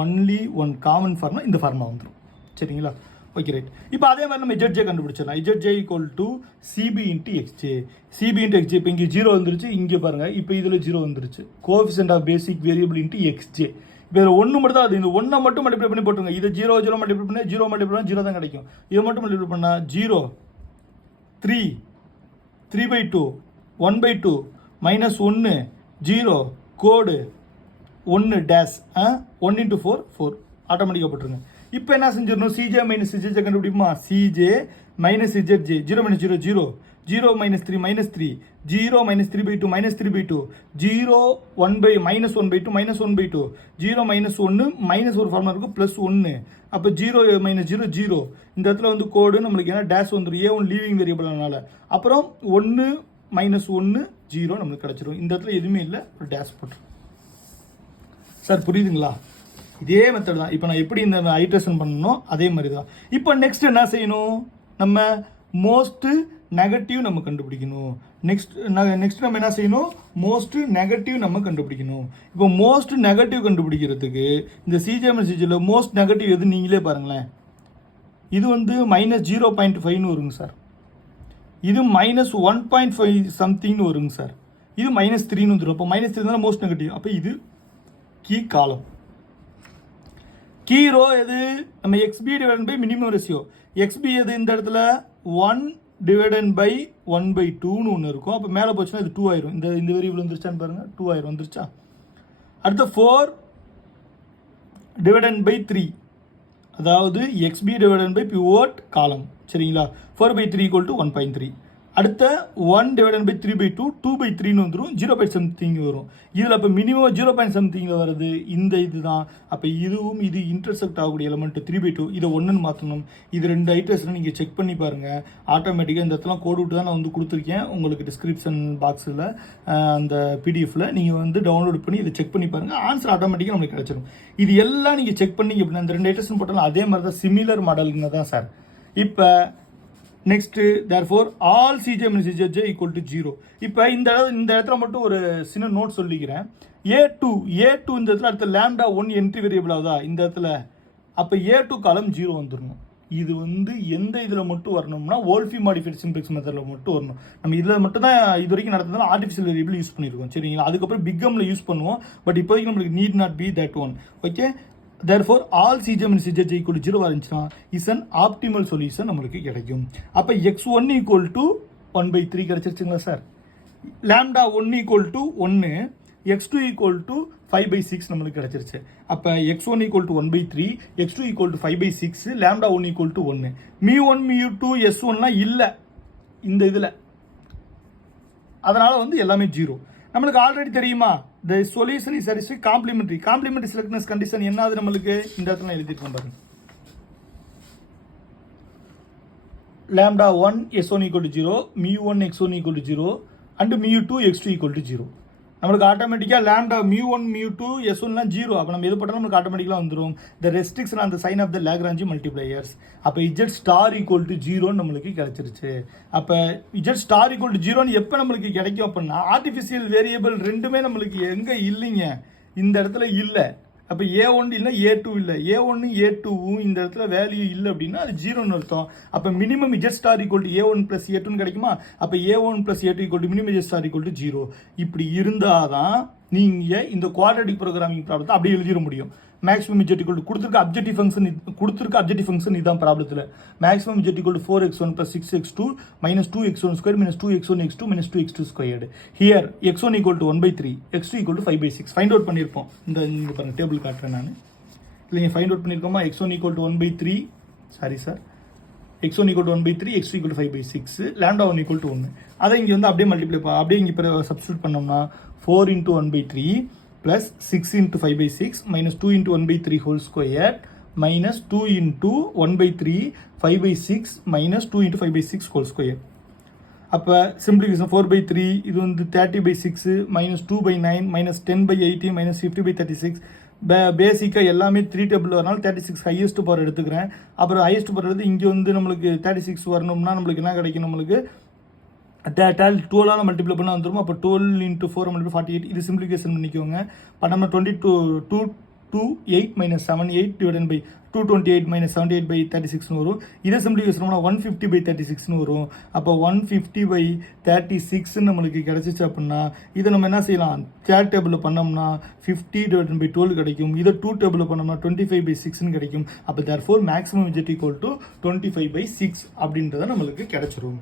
only one common ஃபார்மா இந்த ஃபார்மா வந்துடும் சரிங்களா? Okay right. இப்போ அதே மாதிரி நம்ம இஜட்ஜே கண்டுபிடிச்சிடலாம். இஜட்ஜே equal to CB into XJ. CB into XJ. இப்போ இங்கே 0 வந்துருச்சு, இங்கே பாருங்கள் இப்போ இதில் 0 வந்துருச்சு. Coefficient of basic variable into XJ. இப்போ 1 மட்டும் தான், அது இந்த 1 மட்டும் மல்டிப்ளை பண்ணி போட்டுருங்க. இதை 0 0 மல்டிப்ளை பண்ணி 0 மல்டிப்ளை பண்ணால் 0 தான் கிடைக்கும். இதை மட்டும் மல்டிப்ளை பண்ணால் 0 3 3/2 1/2 -1 0 கோடு 1 டேஷ் 1 × 4 4 ஆட்டோமேட்டிக்காக போட்டுருங்க. இப்போ என்ன செஞ்சிடணும்? சிஜே மைனஸ் இஜட்ஜே கண்டுபிடிக்குமா? சிஜே மைனஸ் இஜட்ஜே 0 - 0 0 0 - 3 -3 0 -3/2 -3/2 0 1/-1/2 -1/2 0 -1 மைனஸ் ஒரு ஃபார்முலா இருக்கும் +1. அப்போ 0 - 0 0 இந்த இடத்துல வந்து கோடு நம்மளுக்கு என்ன டேஷ் வந்துடும், A1 லீவிங் வேரியபிள்னால. அப்புறம் 1 -1 0 நம்மளுக்கு கிடச்சிரும். இந்த இடத்துல எதுவுமே இல்லை, ஒரு டேஷ் போட்டுரும். சார் புரியுதுங்களா? இதே மெத்தட் தான். இப்போ நான் எப்படி இந்த ஐட்ரேஷன் பண்ணணும் அதே மாதிரி தான். இப்போ நெக்ஸ்ட் என்ன செய்யணும்? நம்ம மோஸ்ட் நெகட்டிவ் நம்ம கண்டுபிடிக்கணும். நெக்ஸ்ட் நம்ம என்ன செய்யணும்? மோஸ்ட் நெகட்டிவ் நம்ம கண்டுபிடிக்கணும். இப்போ மோஸ்ட் நெகட்டிவ் கண்டுபிடிக்கிறதுக்கு இந்த சிஜிஎல் மோஸ்ட் நெகட்டிவ் எது நீங்களே பாருங்களேன். இது வந்து -0.5ன்னு வருங்க சார். இது -1.5 சம்திங்னு வருங்க சார். இது -3ன்னு வந்துடும். அப்போ -3 தான் மோஸ்ட் நெகட்டிவ். அப்போ இது கீ காலம். கீ ரோ எது? நம்ம XB divided by minimum ratio. XB எது? இந்த இடத்துல 1 டிவைடன் பை 1/2ன்னு ஒன்று இருக்கும். அப்போ மேலே போச்சுன்னா இது 2 ஆயிரும். இந்த வேரியபிள் வந்துருச்சான்னு பாருங்கள், 2 ஆயிரும் வந்துருச்சா? அடுத்த 4 டிவைடன் பை 3, அதாவது xb டிவைடன் பை பிவோட் காலம், சரிங்களா. 4/3 ஈக்குவல் டு 1.3. அடுத்த 1 டிவைடன் பை 3/2 2/3ன்னு வந்துடும், 0.something வரும். இதில் அப்போ மினிமம் 0.something வருது இந்த இதுதான். அப்போ இதுவும் இது இன்டர்செக்ட் ஆகக்கூடிய எலமெண்ட் 3/2, இதை 1ன்னு மாற்றணும். இது 2 ஐட்டர்ஸில் நீங்கள் செக் பண்ணி பாருங்கள். ஆட்டோமேட்டிக்காக இந்த இடத்துல கோடு விட்டு தான் நான் வந்து கொடுத்துருக்கேன் உங்களுக்கு டிஸ்கிரிப்ஷன் பாக்ஸில் அந்த பிடிஎஃபில் நீங்கள் வந்து டவுன்லோட் பண்ணி இதை செக் பண்ணி பாருங்கள். ஆன்சர் ஆட்டோமேட்டிக்காக நம்மளுக்கு கிடச்சிடும். இது எல்லாம் நீங்கள் செக் பண்ணிங்க அப்படின்னா இந்த 2 ஐட்டர்ஸ்னு போட்டாலும் அதே மாதிரி தான் சிமிலர் மாடலுங்க தான் சார். இப்போ next therefore all Cj minus Cj equal to 0. இப்போ இந்த இடத்துல மட்டும் ஒரு சின்ன நோட் சொல்லிக்கிறேன். A2 இந்த இடத்துல அடுத்த லேம்டா 1 என்ட்ரி வேரியபிள் ஆகுதா இந்த இடத்துல, அப்போ A2 காலம் 0 வந்துடணும். இது வந்து எந்த இதில் மட்டும் வரணும்னா வோல்ஃபி மாடிஃபைட் சிம்ப்ளெக்ஸ் மெத்தடில் மட்டும் வரணும். நம்ம இதில் மட்டும் தான் இது வரைக்கும் நடந்ததுனால ஆர்டிஃபிஷியல் வேரியபிள் யூஸ் பண்ணியிருக்கோம், சரிங்களா. அதுக்கப்புறம் பிக்கமில் யூஸ் பண்ணுவோம், பட் இப்போதைக்கு நம்மளுக்கு need not be that one. Okay, therefore all Cj minus Cj equal to 0 வந்துச்சுன்னா is an optimal solution நம்மளுக்கு கிடைக்கும். அப்போ x1 equal to 1/3 கிடைச்சிருச்சுங்களா sir. lambda 1 equal to 1, x2 equal to 5/6 நம்மளுக்கு கிடைச்சிருச்சு. அப்போ x1 equal to 1/3, x2 equal to 5/6, lambda 1 equal to 1. mu1 mu2 s1லாம் இல்லை இந்த இதில், அதனால் வந்து எல்லாமே 0. நம்மளுக்கு ஆல்ரெடி தெரியுமா the solution is satisfy complementary selectness condition என்னது நம்மளுக்கு இந்த இடத்துல எழுதிருக்கோம் பாருங்க. lambda 1 s1 equal to 0, mu1 x1 equal to 0 and mu2 x2 equal to 0. நம்மளுக்கு ஆட்டோமேட்டிக்காக லேம்டா mu1 mu2 s1லாம் 0. அப்போ நம்ம எது போட்டாலும் நம்மளுக்கு ஆட்டோமேட்டிக்காக வந்துடும். The restriction on the sign of the Lagrange multipliers. அப்போ z ஸ்டார் ஈக்குவல் டு 0 நம்மளுக்கு கிடைச்சிருச்சு. அப்போ z ஸ்டார் ஈக்குவல் டு 0 எப்போ நம்மளுக்கு கிடைக்கும் அப்படின்னா ஆர்டிஃபிஷியல் வேரியபிள் ரெண்டுமே நம்மளுக்கு எங்கே இல்லைங்க, இந்த இடத்துல இல்லை. அப்போ A1 இல்லை A2 இல்லை, A1 A2வும் இந்த இடத்துல வேல்யூ இல்லை அப்படின்னா அது 0ன்னு அர்த்தம். அப்போ minimum z star equal to A1 plus A2ன்னு கிடைக்குமா. அப்போ A1 plus A2 equal to minimum z star equal to 0. இப்படி இருந்தால் தான் நீங்கள் இந்த குவாட்ரடிக் ப்ரோக்ராமிங் ப்ராப்ளத்தை அப்படியே எழுதிட முடியும். மேக்ஸிமம் z ஈக்குவல் டு கொடுத்துருக்க அப்ஜெக்டிவ் ஃபங்க்ஷன் இதுதான் ப்ராப்ளத்தில். Maximum z equal to 4x1 plus 6x2 minus 2x1 square minus 2x1x2 minus 2x2 squared. Here x1 equal to 1/3, x2 equal to 5/6 find out பண்ணியிருப்போம். இந்த இங்கே பாருங்கள் டேபிள் காட்டுறேன் நான், இல்லைங்க ஃபைண்ட் அவுட் பண்ணியிருக்கோமா. x1 equal to 1/3, sorry sir, x1 equal to 1/3, x2 equal to 5/6, lambda 1 equal to 1. அதை இங்கே வந்து அப்படியே மல்டிப்ளை அப்படியே இங்கே இப்போ சப்ஸ்டியூட் பண்ணோம்னா 4 into 1/3 plus 6 into 5/6 minus 2 into 1/3 whole square minus 2 into 1/3 5/6 minus 2 into 5/6 whole square. அப்போ சிம்பிளிஃபிகேஷன் 4/3 இது வந்து 30/6 minus 2/9 minus 10/80 minus 50/36. பேசிக்காக எல்லாமே 3 டேபிள் வரனால 36 ஹையஸ்ட் பவர் எடுத்துக்கிறேன். அப்புறம் ஹையஸ்ட் பவர் எடுத்து இங்கே வந்து நம்மளுக்கு 36 வரணும்னா நம்மளுக்கு என்ன கிடைக்கும், நம்மளுக்கு 12 மல்டிப்ளை பண்ணால் வந்துடும். அப்போ 12 into 4 மல்டிப்ளை 48. இது சிம்பிளிஃபிகேஷன் பண்ணிக்கோங்க. பண்ணோம்னா 228 minus 78 டிவைடன் பை 228 minus 78/36 வரும். இதை சிம்பிளிஃபிகேஷன் பண்ணால் 150/36 வரும். அப்போ 150/36 நம்மளுக்கு கிடச்சிச்சு அப்படின்னா இதை நம்ம என்ன செய்யலாம், தேர்ட் டேபிளில் பண்ணோம்னா 50 டிவைடன் பை 12 கிடைக்கும். இதை 2 டேபிளில் பண்ணோம்னா 25/6 கிடைக்கும். அப்போ therefore maximum z equal to 25/6 அப்படின்றத நம்மளுக்கு கிடைச்சிரும்.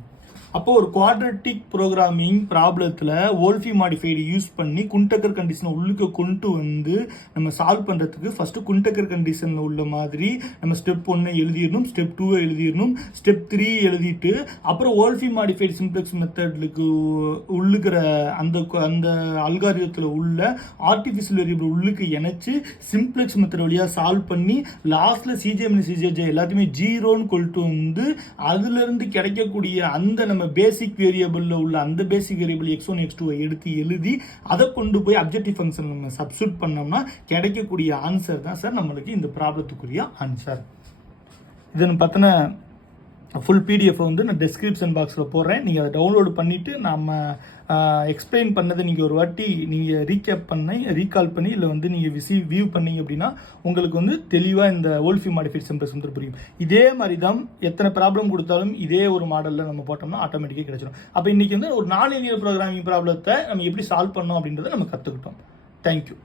அப்போ ஒரு குவாட்ரட்டிக் ப்ரோக்ராமிங் ப்ராப்ளத்தில் வோல்ஃபி மாடிஃபைடு யூஸ் பண்ணி குண்டக்கர் கண்டிஷனை உள்ளுக்கு கொண்டு வந்து நம்ம சால்வ் பண்ணுறதுக்கு ஃபஸ்ட்டு குண்டக்கர் கண்டிஷனில் உள்ள மாதிரி நம்ம ஸ்டெப் 1 எழுதிடணும், ஸ்டெப் 2 எழுதிடணும், ஸ்டெப் 3 எழுதிட்டு அப்புறம் வோல்ஃபி மாடிஃபைடு சிம்ப்ளெக்ஸ் மெத்தடுக்கு உள்ளுக்கிற அந்த அல்காரிதத்தில் உள்ள ஆர்டிஃபிஷியல் வேரியபிள் உள்ளுக்கு இணைச்சி சிம்ப்ளெக்ஸ் மெத்தட் வழியாக சால்வ் பண்ணி லாஸ்ட்டில் சிஜே மைனஸ் சிஜே எல்லாத்தையுமே 0ன்னு கொண்டு வந்து அதுலேருந்து கிடைக்கக்கூடிய அந்த நம்ம பேசிக் வேரியபிளில் உள்ள அந்த பேசிக் வேரியபிள் x1 x2 எடுத்து எழுதி அதை கொண்டு போய் அப்ஜெக்டிவ் ஃபங்க்ஷன் நம்ம சப்ஸ்டியூட் பண்ணோம்னா கிடைக்கக்கூடிய ஆன்சர் தான் சார் நம்மளுக்கு இந்த ப்ராப்ளத்துக்குரிய ஆன்சர். இதை பற்றின ஃபுல் பிடிஎஃப் வந்து நான் டிஸ்கிரிப்ஷன் பாக்ஸில் போடுறேன். நீங்கள் அதை டவுன்லோடு பண்ணிவிட்டு நம்ம எக்ஸ்பிளைன் பண்ணதை நீங்கள் ஒரு வாட்டி நீங்கள் ரீகால் பண்ணி இல்லை வந்து நீங்கள் வியூ பண்ணீங்க அப்படின்னா உங்களுக்கு வந்து தெளிவாக இந்த வோல்ஃபி மாடிஃபைட் சிம்ப்ளெக்ஸ் வந்து புரியும். இதே மாதிரி தான் எத்தனை ப்ராப்ளம் கொடுத்தாலும் இதே ஒரு மாடலில் நம்ம போட்டோம்னா ஆட்டோமேட்டிக்காக கிடைச்சிடும். அப்போ இன்றைக்கி வந்து ஒரு நான் லீனியர் ப்ரோக்ராமிங் ப்ராப்ளத்தை நம்ம எப்படி சால்வ் பண்ணோம் அப்படின்றத நம்ம கற்றுக்கிட்டோம். தேங்க்யூ.